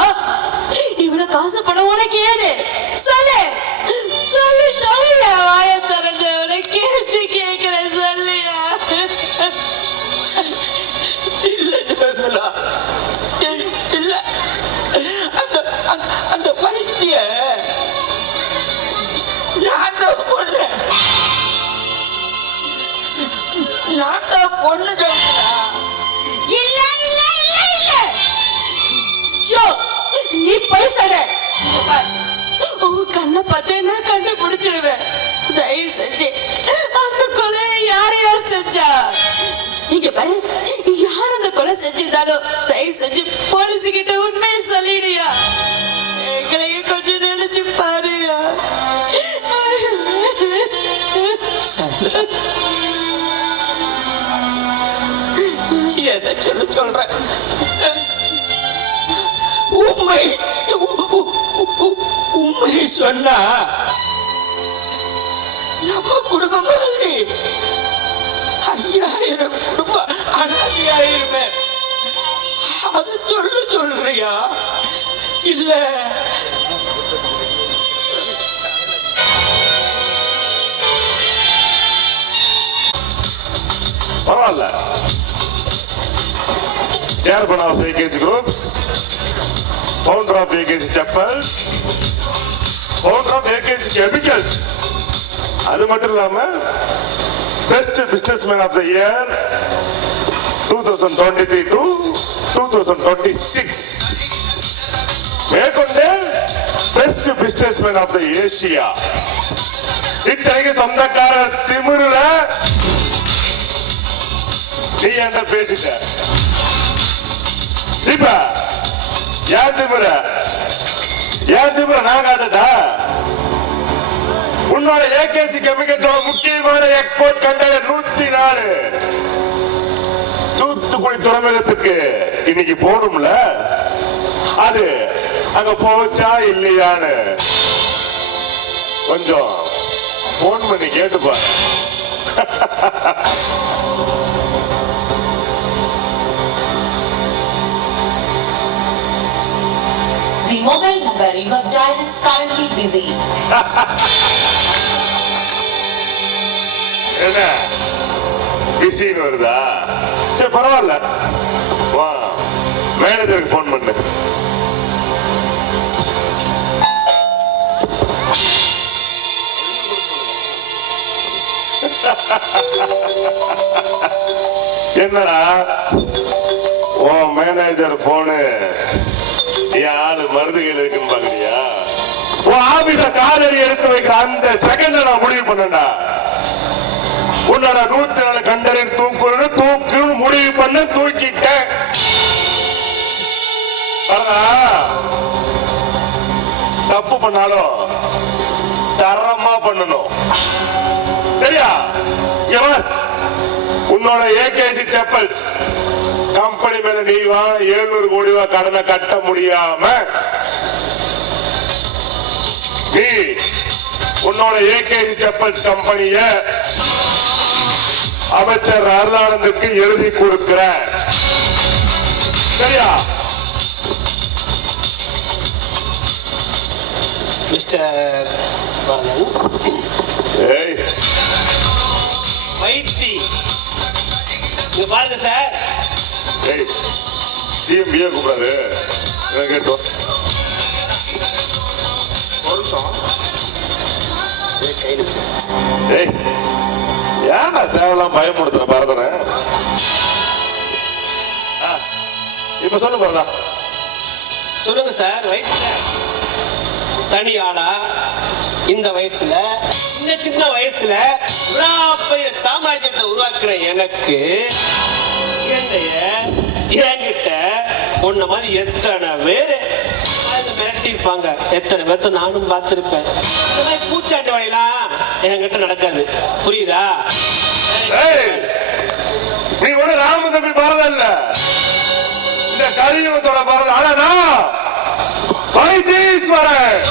இவ்வளவு காசு பணம் உனக்கு ஏது? சொல்லு சொல்லு சொல்லியா? வாய திறந்த உனக்கு கேள்வி கேட்கிறேன் சொல்லியா? இல்ல அந்த பைத்திய பொண்ணு பொண்ணு இல்ல இல்ல இல்ல இல்ல. யோ நீ போய் சொல்ற. உன் கண்ணை பார்த்தேன்னா கண்ணு பிடிச்சிருவேன். தயவு செஞ்சு அந்த கொலையை யார் செஞ்சா? இங்க பாரு, யார் அந்த கொலை செஞ்சிருந்தாலும் தயவு செஞ்சு போலீஸ் கிட்ட உண்மையை சொல்லிடுயா. எங்களையும் கொஞ்சம் நினைச்சு பாருயா. எதை சொல்றேன்? உண்மை உண்மை சொன்னா நம்ம குடும்பம் மாதிரி 5000 குடும்பம் அனாதையாயிருமே. அது சொல்றியா? இல்ல பரவாயில்ல. Chairman of AKC Groups, founder of AKC Chappals, founder of AKC Chemicals. அது மட்டும் இல்லாம best businessman of the year 2023 to 2026 மேற்கொண்டு best businessman of the Asia. இத்தனைக்கு சொந்தக்காரர் திமிருல நீ என்கிட்ட பேசிட்ட. இப்ப ஏன் திமுற நான் காட்டட்டா? உன்னோட ஏகேசி கெமிக்கல்ஸோட முக்கியமான எக்ஸ்போர்ட் கண்டெய்னர் 104 தூத்துக்குடி துறைமுகத்துக்கு இன்னைக்கு போடும்ல, அது அங்க போச்சா இல்லையான்னு கொஞ்சம் போன் பண்ணி கேட்டுப்பாரு. The mobile number you have dialed is currently busy. என்ன பிஸின்னு வருதா? சரி பரவாயில்ல, வா மேனேஜருக்கு போன் பண்ணு. என்னடா உன் மேனேஜர் போனு என் ஆளு மருதுகையில் இருக்குன்னு பாக்குறியா? உன் ஆபீஸ காலடி எடுத்து வைக்கிற அந்த செகண்ட்ல நான் முடிவு பண்ணேன்டா. உன்னோட 104 கண்டறின் தூக்கு முடிவு பண்ண தூக்கிட்டேன். தப்பு பண்ணாலும் தரமா பண்ணணும் சரியா? உன்னோட ஏகேசி செப்பல்ஸ் கம்பெனி மேல நீ 700 கோடி ரூபாய் கடனை கட்ட முடியாம நீ உன்னோட ஏகேசி செப்பல்ஸ் கம்பெனிய அமைச்சர் அருளானந்துக்கு எழுதி கொடுக்கிற சரியா? மிஸ்டர் ஏய் வைத்தி இங்க பாருங்க சார். ஏய் சிஎம்பிஏ கூப்பிடாரு கேட்டோம் ஒரு நிமிஷம். ஏய் ஏன்னா தேவையெல்லாம் பயமுடுத்துற பாரதன. இப்ப சொல்லு பாரதா. சொல்லுங்க சார். வைத்தி சார் தனி ஆளா இந்த வயசுல இந்த சின்ன வயசுல பெரிய சாம்ராஜ்யத்தை உருவாக்குற எனக்கு என்கிட்ட உன்ன மாதிரி எத்தனை பேரு மிரட்டிருப்பாங்க. எத்தனை பேர்த்த நானும் பார்த்திருப்பேன். இந்த மாதிரி பூச்சாண்டி வலையெல்லாம் என்கிட்ட நடக்காது. புரியுதா? நீ ஒரு ராமதம்பி பாரதம் இல்ல, இந்த கலியுகத்தோட பாரதம். ஆனா வைத்தீஸ்வரன்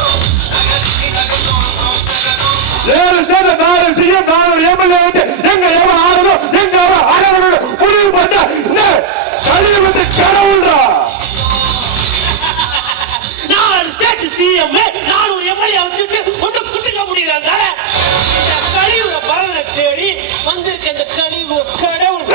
7 சேர்ந்த 4 சிஎம் 4 எம்எல்ஏ வச்சு எங்க எவன் ஆடுதோ எங்க அவன் ஆடவனோட முடிவு பண்ண கலியுகத்தை கடவுள்ரா. நான் ஸ்டேட் சிஎம் 400 எம்எல்ஏ வச்சுட்டு ஒண்ணு புட்டுக்க முடியல சார். கலியுக பரதனை தேடி வந்திருக்க இந்த கலியுக கடவுள்.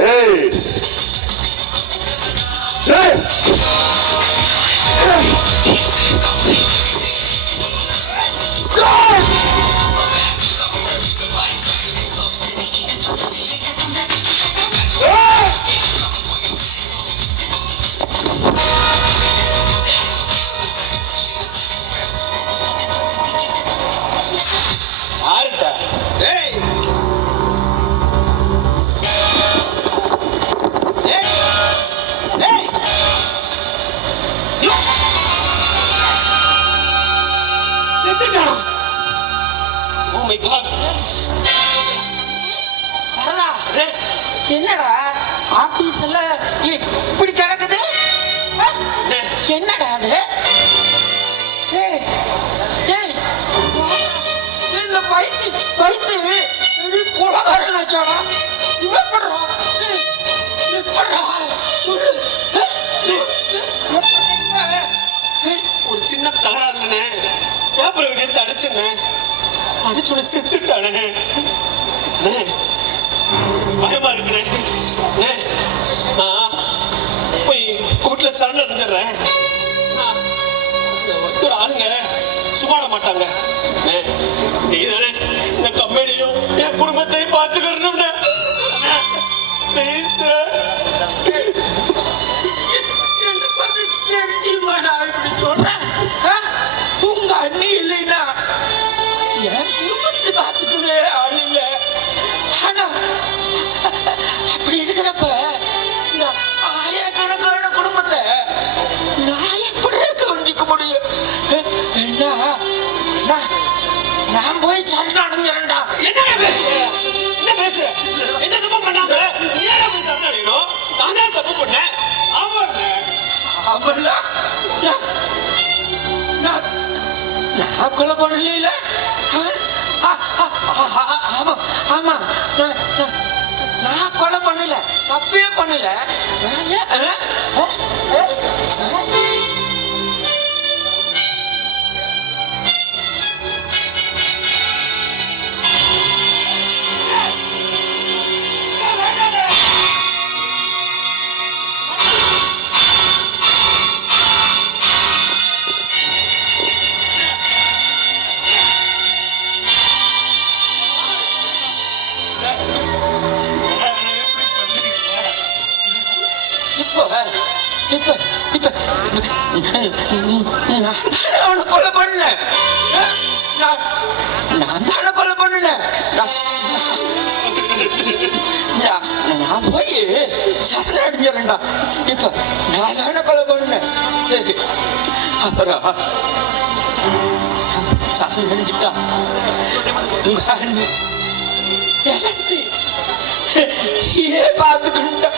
Hey! Hey! ஆறுட்டா. ஏய் என்னடா ஆபீஸ்ல இப்படி கிடக்குது? என்னடா அது? இந்த பைத்து குலகாரன் ஆச்சாடா. இவன் பண்றான் சொல்லு. ஒரு சின்ன தகராறுலனே பேப்பரை எடுத்து அடிச்சுன்னு அடிச்சுட செத்துட்டானே. பயமா இருக்குனே. போய் கோர்ட்ல சரண் அடைஞ்சிடுறேன். ஒருத்தர் ஆளுங்க சுமாட மாட்டாங்க. நீ தானே இந்த கம்பெனியும் என் குடும்பத்தையும் பார்த்துக்கணும்னு உங்க அண்ணி இல்லைன்னா என் குடும்பத்தை பார்த்துக்கவே ஆள் இல்லை. ஆனா அப்படி இருக்கிறப்ப ஆயிரக்கணக்கான குடும்பத்தை நான் எப்படி கவனிக்க முடியும்? நான் போய் சரண் அடைஞ்சிடா. என்ன பேசு? எந்த தப்பு பண்ணாம ஏன் போய் சரண் அடையணும்? நானே தப்பு பண்ணேன். நான் கொலை பண்ணல. ஆமா நான் கொலை பண்ணல, தப்பே பண்ணல. இப்ப இப்ப நான் தானே அவனை கொலை பண்ணேன். நான் தானே கொலை பண்ணேன். நான் போய் சரணடைஞ்சிடறேன்டா. இப்ப நான் தானே கொலை பண்ணேன். சரி, அப்புறம் சரணடைஞ்சிட்டா உங்க அண்ணி ஏன் பார்த்துக்கிட்டா.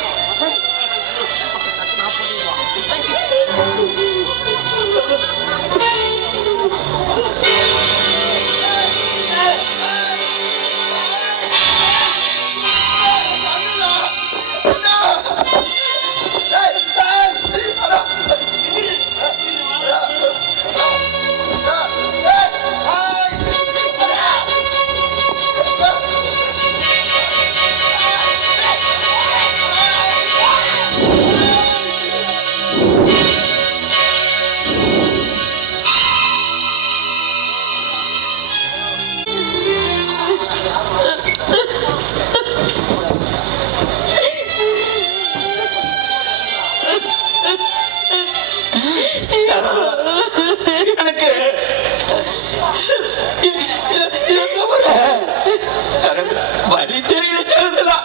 எனக்கு வழி தெரியல சந்திரா.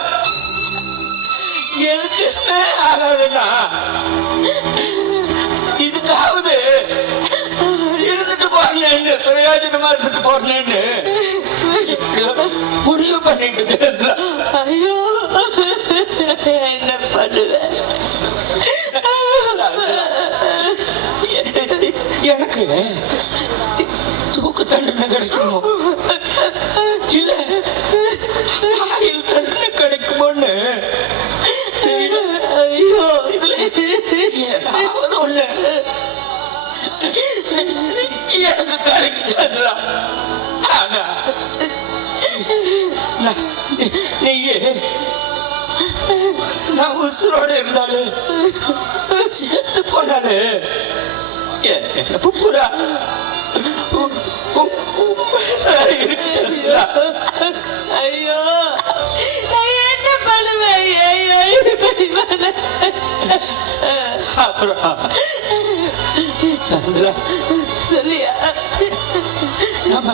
எதுக்குமே ஆகாதுன்னா இதுக்காவது இருந்துட்டு போறேன்னு, பிரயோஜனமா இருந்துட்டு போறேன்னு முடிவு பண்ணிட்டு. ஐயோ, என்ன பண்ணுவேன்? எனக்கு தூக்கு தண்டனை கிடைக்குமோ இல்ல ஆயுள் தண்டனை கிடைக்குமோன்னு ஐயோ, இதுல ஏதாவது ஒண்ணு எனக்கு கிடைக்குதா? ஆனா நீயே நான் உசுரோட இருந்தாலும் சேர்த்து போனாலே எனக்கு புறா ஐயோ, நான் என்ன பண்ணுவேன்? ஐயோ, அப்புறம் சந்திரா சொல்லியா? நம்ம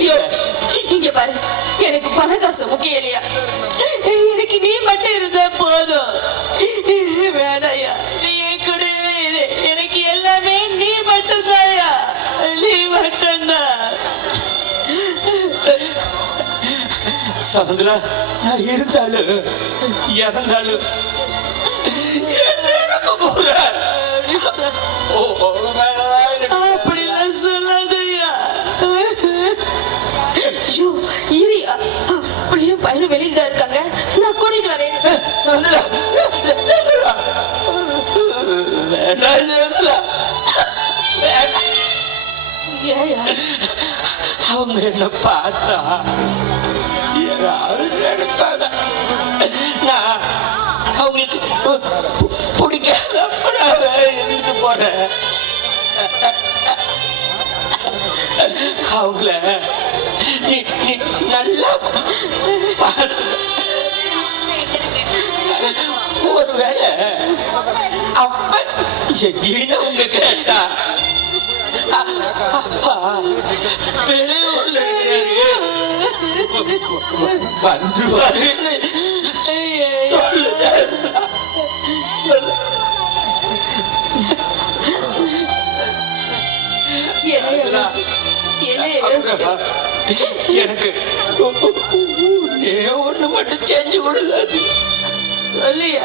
ஐயோ, இங்க பாரு, எனக்கு பண காசு முக்கியம் இல்லையா? எனக்கு நீ மட்டும் இருந்தா போதும். வேணாயா, நீ என் கூடவே இரு. எனக்கு எல்லாமே நீ மட்டும்தாயா, நீ மட்டும்தான். சந்திரா, நான் இருந்தாலும் இறந்தாலும் அப்படிலாம் சொல்லாதயா. ஐயோ, இரியா, அப்படியே பையனும் வெளியில தான் இருக்காங்க, நான் கூட்டிட்டு வரேன். சந்திரா, அவங்க என்ன பார்த்தா ஏதாவது நினைப்பாங்க. நான் அவங்களுக்கு பிடிக்காத இருந்துட்டு போறேன். அவங்கள நீ நல்லா பார்த்து. ஒருவேளை அப்ப எங்கேன்னு அவங்க கேட்டா அப்பா வெளியூர்ல இருக்காரு வந்துருவாருன்னு சொல்லுங்க. எனக்கு ஒண்ணு மட்டும் செஞ்சு கொடுக்காது. சொல்லியா,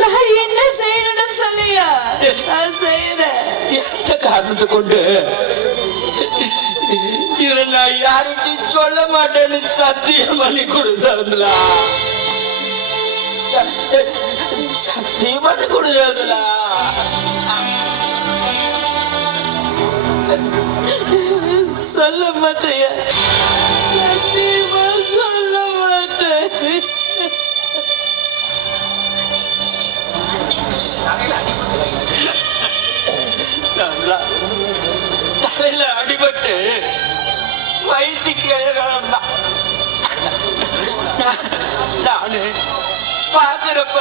நான் என்ன செய்யணும்னு சொல்லியா, நான் செய்யறேன். எந்த காரணத்தை கொண்டு இதை நான் யார்கிட்டையும் சொல்ல மாட்டேன்னு சத்தியம் பண்ணி கொடுத்தாங்களா? சத்தியம் பண்ணி கொடுத்தாங்களா? சொல்ல மாட்டேயா, சத்தியமா சொல்ல மாட்டேன். தலையில அடிபட்டு வயிற்றுக்கு எழுகலாம். நானு பாக்குறப்ப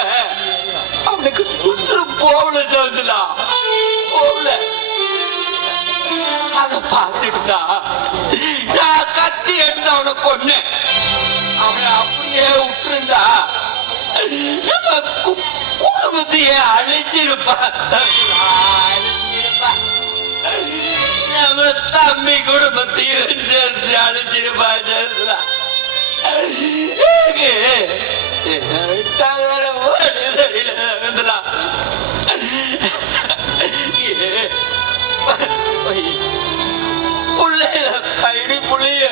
அவனுக்கு உசுறு போகல சவுந்தலா, போகல. அத பார்த்துட்டு தான் நான் கத்தி எடுத்து அவனை கொன்னேன். அவனை அப்படியே விட்டுருந்தா நம்ம குடும்பத்தையே அழிச்சிருப்பா, அழிச்சிருப்பா. நம்ம தம்பி குடும்பத்தையும் சேர்த்து அழிச்சிருப்பா சவுந்தலா. புள்ளைய பைடி புள்ளைய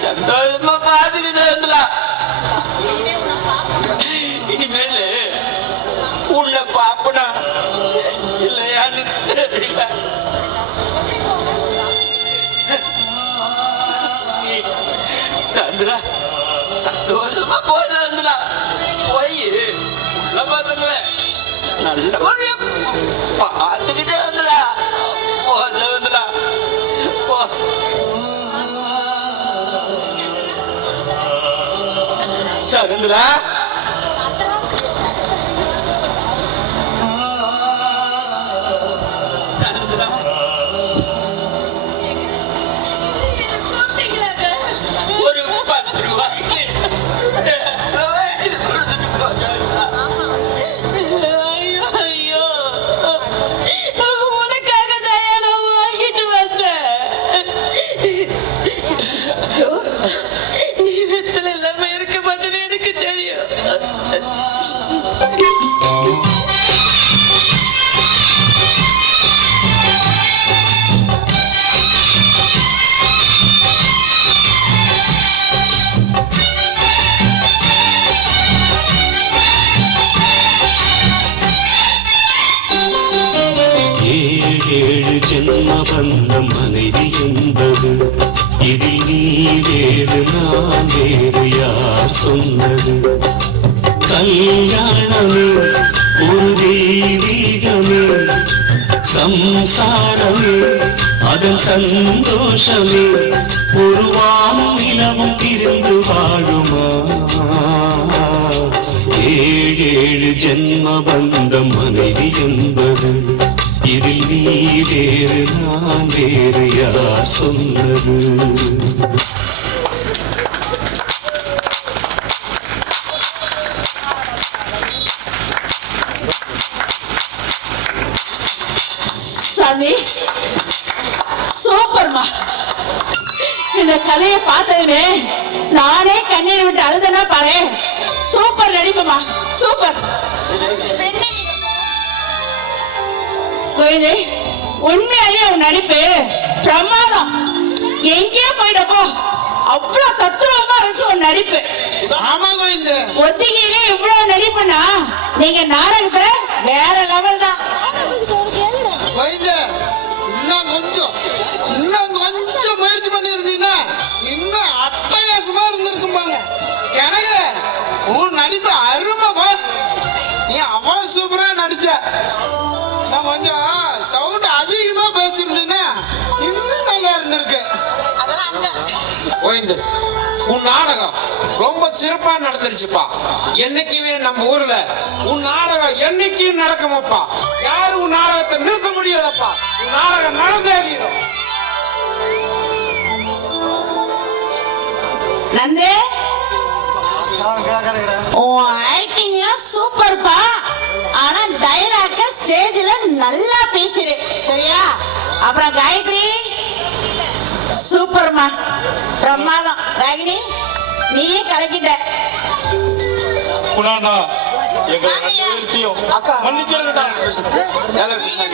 சந்தோஷமா பாத்துக்கிட்டு இனிமேல் உள்ள பாப்பனா இல்லையான்னு தெரியல. சந்திரா சந்தோஷமா போய் சந்திரா போய் உள்ள பாத்துங்கள நல்ல முறையா பாத்துக்கிட்டே வந்துடா போத வந்துடா போ. சந்திரா பந்தம் மனைவி என்பது இதில் நீ வேறு நான் வேறு யார் சொன்னது? கல்யாணமே ஒரு தெய்வீகமே, சம்சாரமே அதன் சந்தோஷமே, ஒரு வானும் நிலவும் பிரிந்து வாழுமா? ஏழு ஜென்ம பந்தம் மனைவி என்பது இதில் நீ வேறு நான் வேறு யார் சொன்னது? சாமி சூப்பர்மா, இந்த கதையை பார்த்ததுமே நானே கண்ணீர் விட்டு அழுதனா பாரு. சூப்பர் நடிப்புமா, சூப்பர். கோயிலே உண்மையாவே உன் நடிப்பு பிரமாதம். எங்கேயோ போயிடப்போ அவ்வளவு தத்துவமா இருந்துச்சு உன் நடிப்பு. ஆமா கோவிந்த, ஒத்திகையிலே இவ்வளவு நடிப்புனா நீங்க நாடகத்துல வேற லெவல் தான். கோவிந்த, இன்னும் கொஞ்சம் முயற்சி பண்ணி இருந்தீங்கன்னா இன்னும் அட்டகாசமா இருந்திருக்குமாங்க. எனக்கு உன் நடிப்பு அருமைப்பா. நீ அவ்வளவு சூப்பரா நடிச்ச. நான் கொஞ்சம் சவுண்ட் அதிகமா பேசியிருந்தீங்கன்னா இன்னும் நல்லா இருந்திருக்கு. கோவிந்து, உன் நாடகம் ரொம்ப சிறப்பா நடந்துருச்சுப்பா. என்னைக்குமே நம்ம ஊர்ல உன் நாடகம் என்னைக்கும் நடக்குமப்பா. யாரும் உன் நாடகத்தை நிறுத்த முடியாதப்பா. உன் நாடகம் நடந்தே தீரும். நந்தே, உன் ஆக்டிங் சூப்பர்ப்பா. ஆனா டைலாக்க ஸ்டேஜ்ல நல்லா பேசிடு, சரியா? அப்புறம் காயத்ரி சூப்பர்மா, பிரமாதம். ராகினி நீயே கலக்கிட்ட.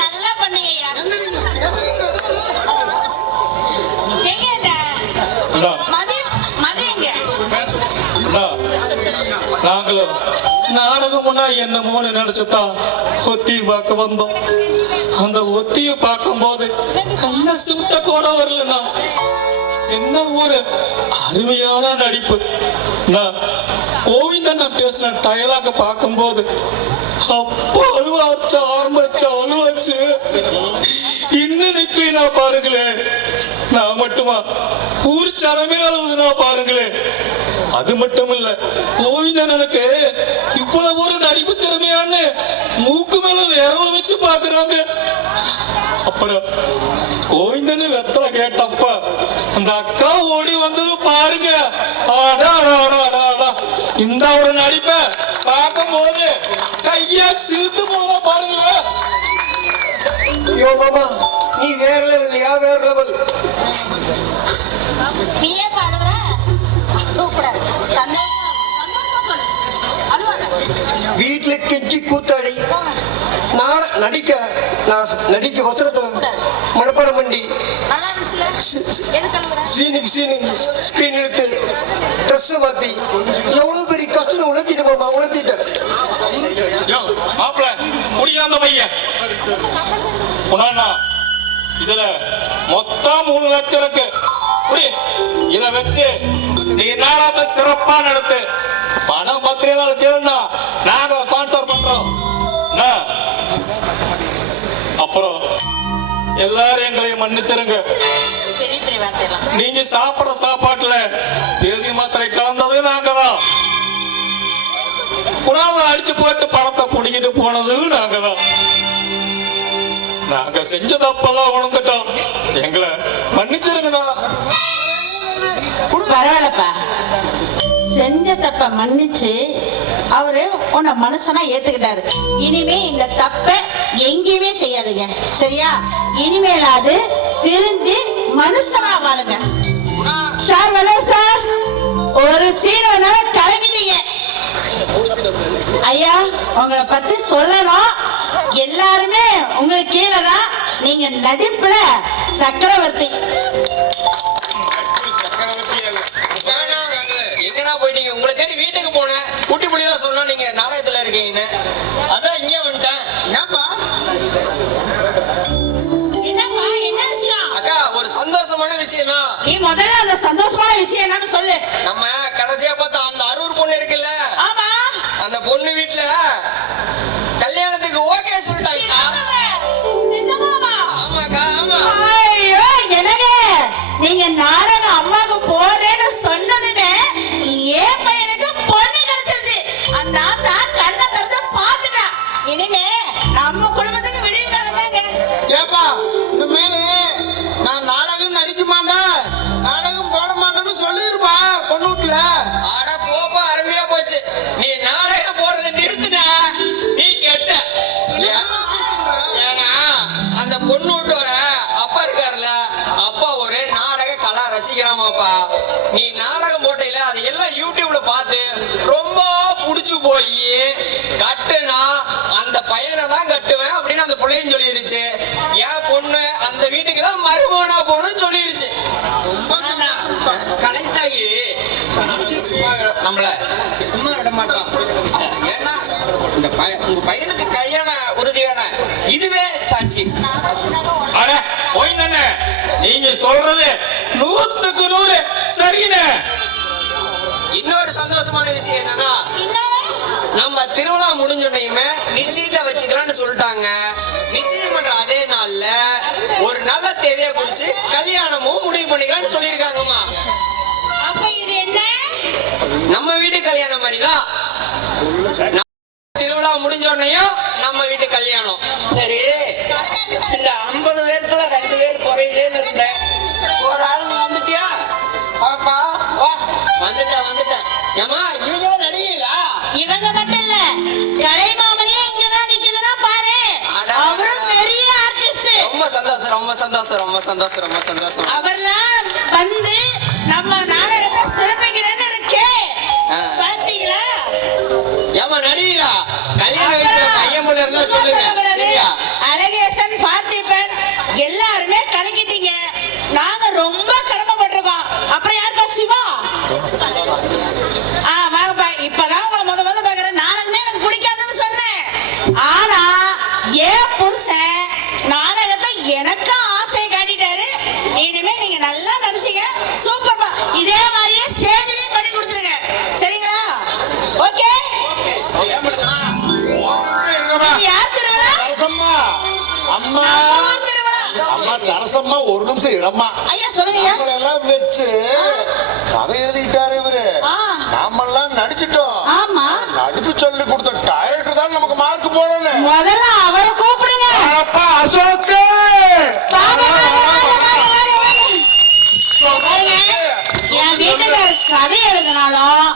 நல்லா பண்ணீங்க. நாங்களும் நாடகம்னா என்னமோன்னு நினைச்சுதான் ஒத்தி பார்க்க வந்தோம். அந்த ஒத்திய பார்க்கும் போது கண்ண சிமிட்ட கூட வரலண்ணா. என்ன ஒரு அருமையான நடிப்பு. நான் கோவிந்தன் பேசுன டயலாக பார்க்கும் போது அப்பா அழுவாச்சு, ஆரம்பிச்சு அழுவாச்சு. இன்னும் நிக்கிறீனா பாருங்களேன். நான் மட்டுமா ஊர் சனமே அழுவுதுனா பாருங்களேன். அது மட்டும் இல்ல, கோவிந்தனுக்கு இவ்வளவு ஒரு நடிப்பு திறமையான்னு மூக்கு மேல விரல வச்சு பாக்குறாங்க. அப்புறம் கோவிந்தனு வெத்தலை கேட்டப்ப அந்த அக்கா ஓடி வந்தது பாருங்க. இந்த ஒரு நடிப்பை பார்க்கும் போது கையா சிரித்து போன பாருங்க. ஐயோ மாமா, நீ வேற லெவல் இல்லையா? வேற லெவல். நீயே பாடுற கூப்பிடாது. வீட்டுல கெஞ்சி கூத்தாடி நான் நடிக்க வசனத்தை மனப்பாடம் பண்ணி ஸ்கிரீன் எடுத்து ட்ரெஸ் மாத்தி எவ்வளவு பெரிய கஷ்டம் உணர்த்திட்டு மாமா, உணர்த்திட்டேன். மாப்பிள்ள முடியாம பையன் இதுல மொத்தம் 3 லட்சம் இருக்கு. இத வச்சு நீ நாடகத்தை சிறப்பா நடத்து. பணம் 10 நாள் கேளுனா நாங்க ஸ்பான்சர் பண்றோம். அப்புறம் எல்லாரும் எங்களையும் மன்னிச்சிருங்க. நீங்க சாப்பிடுற சாப்பாட்டுல பேதி மாத்திரை கலந்தது நாங்கதான். புறாவை அடிச்சு போட்டு பணத்தை புடிக்கிட்டு போனது நாங்கதான். நாங்க செஞ்ச தப்பெல்லாம் உணர்ந்துட்டோம். எங்களை மன்னிச்சிருங்கண்ணா. பரவாயில்லப்பா, செஞ்ச தப்ப மன்னிச்சு அவரு உன்னை மனுஷனா ஏத்துக்கிட்டாரு. இனிமே இந்த தப்ப எங்கேயுமே செய்யாதுங்க, சரியா? இனிமேலாது திருந்து மனுஷனா வாழுங்க. சார் வளர் சார், ஒரு சீன் வந்தாலும் கலங்கிட்டீங்க. ஐயா, உங்களை பத்தி சொல்லணும். எல்லாருமே உங்களுக்கு கீழே தான். நீங்க நடிப்புல சக்கரவர்த்தி. எங்கடா போயிட்டீங்க? உங்களை தேடி வீட்டுக்கு போனேன். குட்டி புள்ளிதான் சொன்னா நீங்க நாடகத்துல இருக்கீங்கன்னு. அதான் இங்கே வந்துட்டேன். ஏன்பா? என்னப்பா, என்ன விஷயம்? அக்கா, ஒரு சந்தோஷமான விஷயம்னா நீ முதல்ல அந்த சந்தோஷமான விஷயம் என்னன்னு சொல்லு. நம்ம கடைசியா பார்த்தா அந்த அரூர் பொண்ணு இருக்குல்ல, ஆமா, அந்த பொண்ணு வீட்டுல கல்யாணத்துக்கு ஓகே சொல்லிட்டாங்க. ஆமாக்கா, ஆமா. ஐயோ, என்னங்க நீங்க நாடகம் அம்மாவுக்கு போறேன்னு சொன்னதுமே ஏன் பையனுக்கு பொண்ணு கிடைச்சிருச்சு. அந்த ஆத்தா கண்ணை திறந்து பாத்துட்டா. இனிமே நம்ம குடும்பத்துக்கு விடிவு காலம் தாங்க. ஏப்பா, இந்த மேலே நான் நாடகம் நடிக்க மாட்டேன், நாடகம் போட மாட்டேன்னு சொல்லிருப்பா பொண்ணு வீட்டுல. ஆட போப்பா, அருமையா போச்சு. நீ நாடகம் போறதை நிறுத்துனா நீ கெட்ட. ஏன்னா அந்த பொண்ணு வீட்டோட அப்பா இருக்காருல்ல, அப்பா ஒரு நாடக கலா ரசிக்கிறாமாப்பா. நீ நாடகம் போட்டையில அது எல்லாம் யூடியூப்ல பார்த்து ரொம்ப புடிச்சு போய் கட்டுனா அந்த பையனை தான் கட்டுவேன் அப்படின்னு அந்த பிள்ளைன்னு சொல்லிருச்சு. என் பொண்ணு அந்த வீட்டுக்கு தான் மருமகனா போகணும்னு சொல்லிருச்சு. கலைத்தாகி நம்மள சும்மா விட மாட்டோம். ஏன்னா இந்த உங்க பையனுக்கு கல்யாண உறுதியான இதுவே சாட்சி. அட போய் நீங்க சொல்றது 100க்கு 100 சரிண்ணே. இன்னொரு சந்தோஷமான விஷயம் என்னன்னா, நம்ம திருவிழா முடிஞ்சோன்னையுமே நிச்சயத்தை வச்சுக்கலாம்னு சொல்லிட்டாங்க. நிச்சயம் பண்ற அதே நாள்ல ஒரு நல்ல தேதியை குறிச்சு கல்யாணமும் முடிவு பண்ணிக்கலாம்னு சொல்லியிருக்காங்கம்மா. அப்ப இது என்ன? நம்ம வீட்டு கல்யாணம் மாதிரிதான். திருவிழா முடிஞ்சோன்னையும் நம்ம வீட்டு கல்யாணம். சரி, இந்த 50 பேர்த்துல 2 பேர் குறையுதேன்னு இருந்தேன். ஒரு ஆள் வந்துட்டியா? பாப்பா வா. வந்துட்டேன். ஏமா இவங்க தான் நடிகீங்களா? இவங்க மட்டும் இல்ல, கலைமாமணியே இங்கதான் நிக்குதுன்னா பாரு. அவரும் பெரிய ஆர்டிஸ்ட். ரொம்ப சந்தோஷம். அவர்லாம் வந்து நம்ம நாடகத்தை சிறப்பிக்கிறேன்னு இருக்கே, பாத்தீங்களா? ஏமா நடிகீங்களா? கல்யாண வயசுல பையன் புள்ள இருந்தா சொல்லுங்க. அழகேசன், பார்த்திபன் எல்லாருமே கலக்கிட்டீங்க. நாங்க ரொம்ப கடமைப்பட்டிருக்கோம். அப்புறம் யாருப்பா? சிவா. வாங்கப்பா, இப்பதான் உங்களை முத பாக்குறேன். நாடகமே எனக்கு பிடிக்காதுன்னு சொன்னேன். ஆனா ஏன் புருஷன் நாடகத்தை எனக்கு ஆசை காட்டிட்டாரு. இனிமே நீங்க நல்லா நடிச்சீங்க, சூப்பர்ப்பா. இதே மாதிரியே ஸ்டேஜ்லயும் பண்ணி கொடுத்துருங்க, சரிங்களா? ஓகே. யார் திருவிழா? அம்மா திருவிழா. அம்மா சரசம்மா ஒரு நிமிஷம் இரம்மா. ஐயா சொல்லுங்க ஐயா. எல்லாம் வச்சு கதை எழுதிட்டாரு இவரு. நாமெல்லாம் நடிச்சிட்டோம். ஆமா. நடிப்பு சொல்லி கொடுத்த டைரக்டர் தான் நமக்கு மார்க் போடணும். முதல்ல அவரை கூப்பிடுங்க. அப்பா அசோக். என் வீட்டுக்காரர் கதை எழுதினாலும்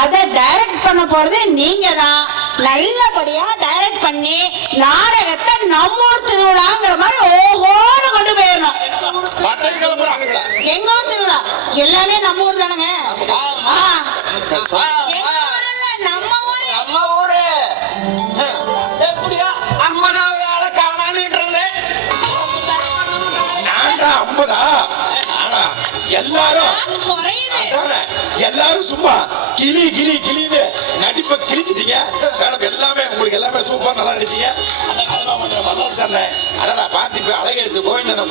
அதை டைரக்ட் பண்ண போறது நீங்க தான். நல்லபடியா டைரக்ட் பண்ணி நாடகத்தை நம்ம ஊர் திருவிழாங்கிற மாதிரி ஓஹோன்னு கொண்டு போயிடணும். எங்க ஊர் திருவிழா எல்லாமே நம்ம ஊர் தானுங்க. நம்ம ஊரு நம்ம ஊரு எப்படியா 50வது ஆளை காணான்னு நான்டா 50. ஆனா எல்லாரும் சும்மா கிளி கிளி கிளின்னு நடிப்பை கிழிச்சிட்டீங்க. மேடம் எல்லாமே உங்களுக்கு எல்லாமே சூப்பர் நல்லா நடிச்சீங்க. அண்ணா பார்த்திப்பு அழகேசு கோவிந்தன்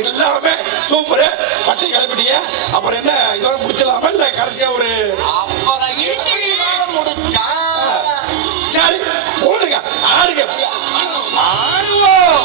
எல்லாமே சூப்பரு. பட்டி கிளப்பிட்டீங்க. அப்புறம் என்ன இதோட முடிச்சலாமா இல்ல கடைசியா ஒரு முடிச்சா சரி போடுங்க ஆடுங்க ஆடுவோம்.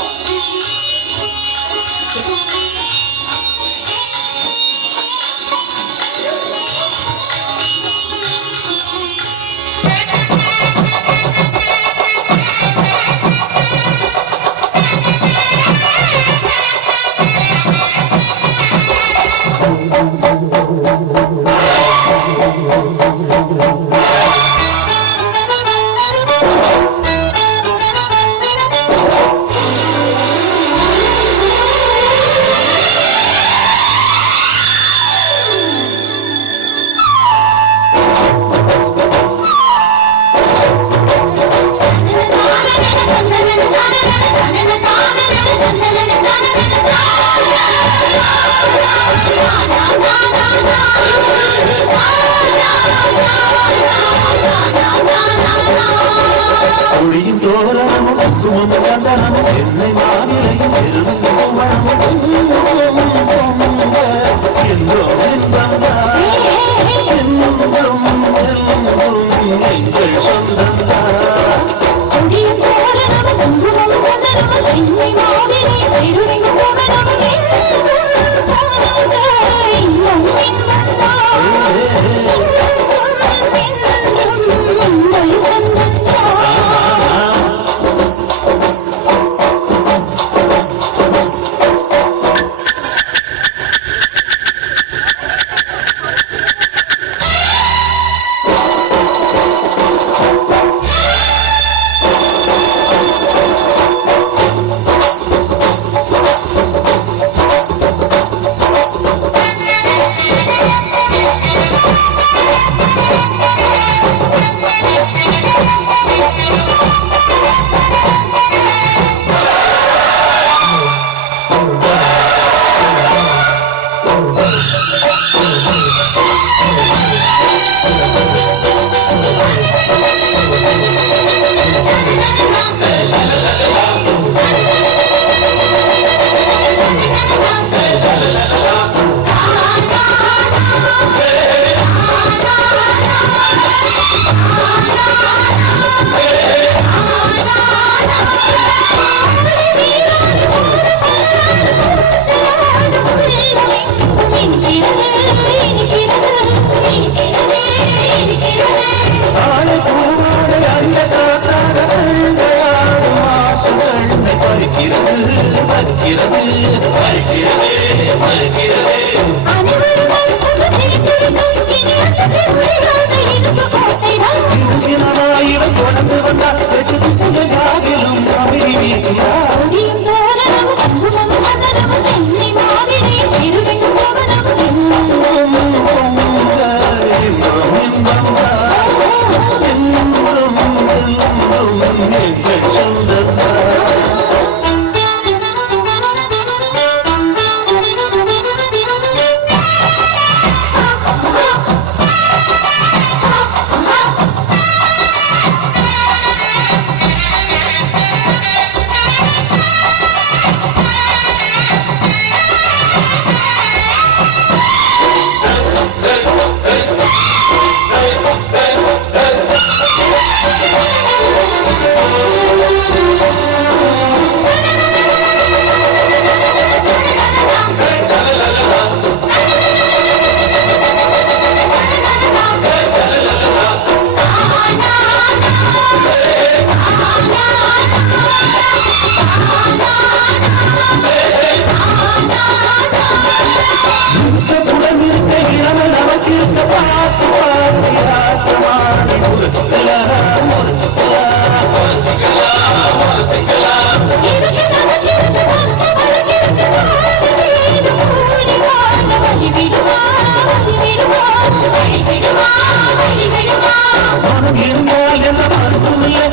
இருந்தால் என்ன மறுப்புமில்லை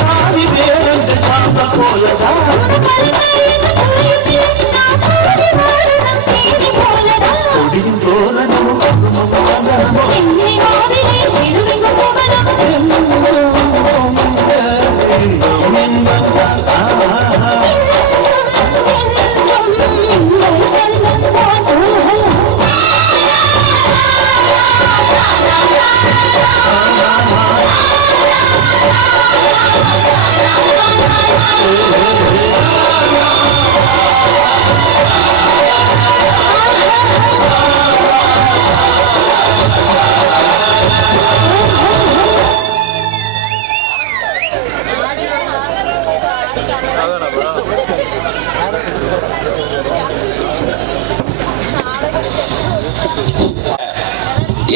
சாதி பேருந்து சாந்த போலதான் கொடியும் தோரணமும்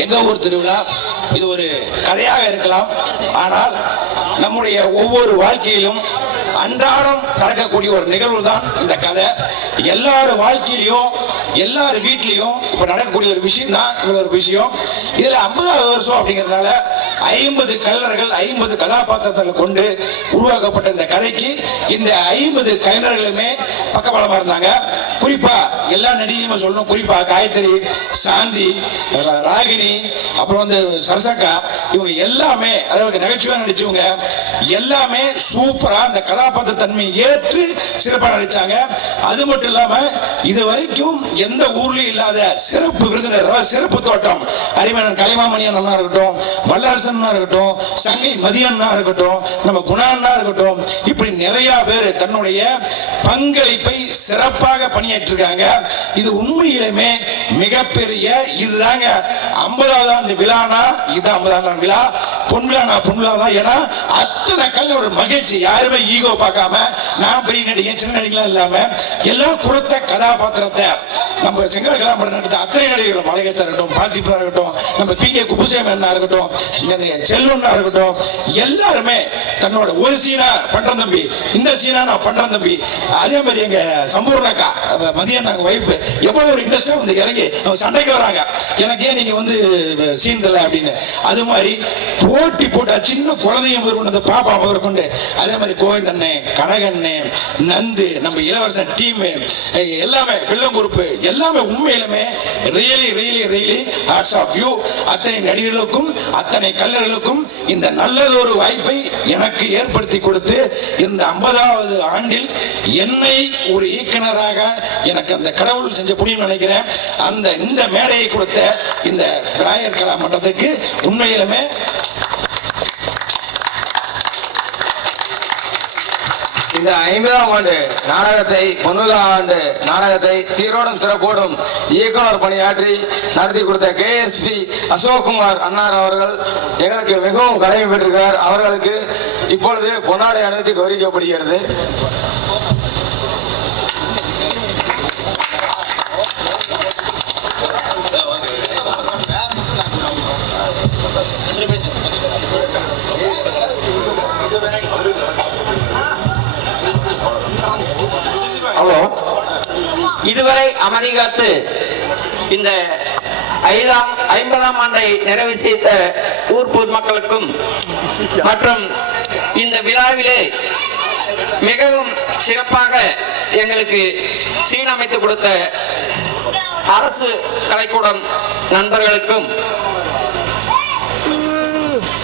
எங்க ஊர் திருவிழா இது ஒரு கதையாக இருக்கலாம். ஆனால் நம்முடைய ஒவ்வொரு வாழ்க்கையிலும் அன்றாடம் நடக்கக்கூடிய ஒரு நிகழ்வு தான் இந்த கதை. எல்லாரும் வாழ்க்கையிலையும் எல்லார் வீட்லையும் இப்ப நடக்கக்கூடிய ஒரு விஷயம் தான் இது ஒரு விஷயம். இதுல 50வது வருஷம் அப்படிங்கிறதுனால 50 கலைஞர்கள் 50 கதாபாத்திரங்களை கொண்டு உருவாக்கப்பட்ட இந்த கதைக்கு இந்த 50 கலைஞர்களுமே பக்கபலமா இருந்தாங்க. குறிப்பா எல்லா நடிகையுமே சொல்லணும். குறிப்பா காயத்ரி, சாந்தி, ராகினி, அப்புறம் வந்து சரசக்கா, இவங்க எல்லாமே அதாவது நகைச்சுவை நடிச்சவங்க எல்லாமே சூப்பரா அந்த கதாபாத்திர தன்மையை ஏற்று சிறப்பாக நடிச்சாங்க. அது மட்டும் இல்லாம இது வரைக்கும் எந்த ஊர்லயும் இல்லாத சிறப்பு விருந்தினர், சிறப்பு தோட்டம் அரிமேனன் கலைமாமணி அண்ணா இருக்கட்டும், வல்லரசன் இருக்கட்டும், சங்கை மதியண்ணா இருக்கட்டும், நம்ம குணாண்ணா இருக்கட்டும், இப்படி நிறைய பேர் தன்னுடைய பங்களிப்பை சிறப்பாக பணியாற்றிருக்காங்க. இது உண்மையிலுமே மிகப்பெரிய இதுதாங்க 50வது ஆண்டு விழானா இது 50வது ஆண்டு விழா. பொன் விழா பொன் விழா தான். ஏன்னா அத்தனை கல்ல ஒரு மகிழ்ச்சி. யாருமே ஈகோ பார்க்காம நான் பெரிய நடிகை சின்ன நடிகை இல்லாம எல்லாம் கொடுத்த கதாபாத்திரத்தை நம்ம செங்கல் கதாபாத்திரம் நடித்த அத்தனை நடிகர்களும் மலையச்சா இருக்கட்டும், பார்த்திபனா இருக்கட்டும், நம்ம பி.கே. குப்புசாமி இருக்கட்டும், செல்வனா இருக்கட்டும், எல்லாருமே தன்னோட ஒரு சீனா பண்றேன் தம்பி, இந்த சீனா நான் பண்றேன் தம்பி. அதே மாதிரி எங்க சம்பூர்ணக்கா மதியம் நாங்க வைஃப் எவ்வளவு ஒரு இன்ட்ரெஸ்டா வந்து இறங்கி சண்டைக்கு வராங்க, எனக்கு ஏன் நீங்க வந்து சீன் தல அப்படின்னு. அது மாதிரி போட்டி போட்டா சின்ன குழந்தைங்க முதல் கொண்டு பாப்பா முதல் கொண்டு அதே மாதிரி கோவிந்தண்ணே, கனகண்ணே, நந்து, நம்ம இளவரசன் டீம் எல்லாமே வெள்ளம் குரூப்பு எல்லாமே உண்மையிலுமே really really really hats off you. அத்தனை நடிகர்களுக்கும் அத்தனை கலைஞர்களுக்கும் இந்த நல்லதொரு வாய்ப்பை எனக்கு ஏற்படுத்தி கொடுத்து இந்த 50வது ஆண்டில் என்னை ஒரு இயக்குனராக எனக்கு அந்த கடவுள் செஞ்ச புண்ணியம் நினைக்கிறேன். அந்த இந்த மேடையை கொடுத்த இந்த விநாயகர் கலா மன்றத்துக்கு உண்மையிலுமே இந்த 50ஆம் ஆண்டு நாடகத்தை 90ஆம் ஆண்டு நாடகத்தை சீரோடும் சிறப்போடும் இயக்குனர் பணியாற்றி நடத்தி கொடுத்த KSP அசோக்குமார் அன்னார் அவர்கள் எங்களுக்கு மிகவும் கடமை பெற்றிருக்கிறார். அவர்களுக்கு இப்பொழுது பொன்னாடை அணிவித்து கௌரவிக்கப்படுகிறது. இதுவரை அமைதி காத்து இந்த 50ஆம் ஆண்டை நிறைவு செய்த ஊர் பொதுமக்களுக்கும் மற்றும் இந்த விழாவிலே மிகவும் சிறப்பாக எங்களுக்கு சீனமைத்து கொடுத்த அரசு கலைக்கூடம் நண்பர்களுக்கும்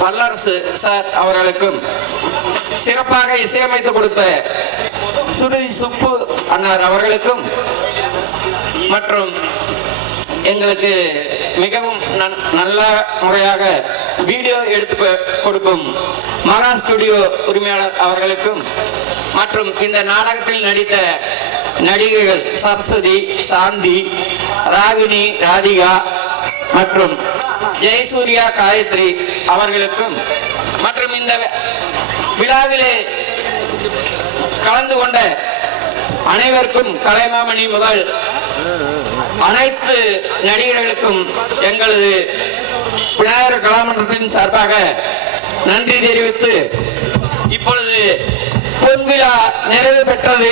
வல்லரசு சார் அவர்களுக்கும் சிறப்பாக இசையமைத்து கொடுத்த சுருதி சுப்பு அன்னார் அவர்களுக்கும் மற்றும் எங்களுக்கு மிகவும் நல்ல முறையாக வீடியோ எடுத்து கொடுக்கும் மகா ஸ்டுடியோ உரிமையாளர் அவர்களுக்கும் மற்றும் இந்த நாடகத்தில் நடித்த நடிகைகள் சரஸ்வதி, சாந்தி, ராகினி, ராதிகா மற்றும் ஜெயசூர்யா, காயத்ரி அவர்களுக்கும் மற்றும் இந்த விழாவிலே கலந்து கொண்ட அனைவருக்கும் கலைமாமணி முதல் அனைத்து நடிகர்களுக்கும் எங்களது விநாயகர் கலாமன்றத்தின் சார்பாக நன்றி தெரிவித்து இப்பொழுது பொன்விழா நிறைவு பெற்றது.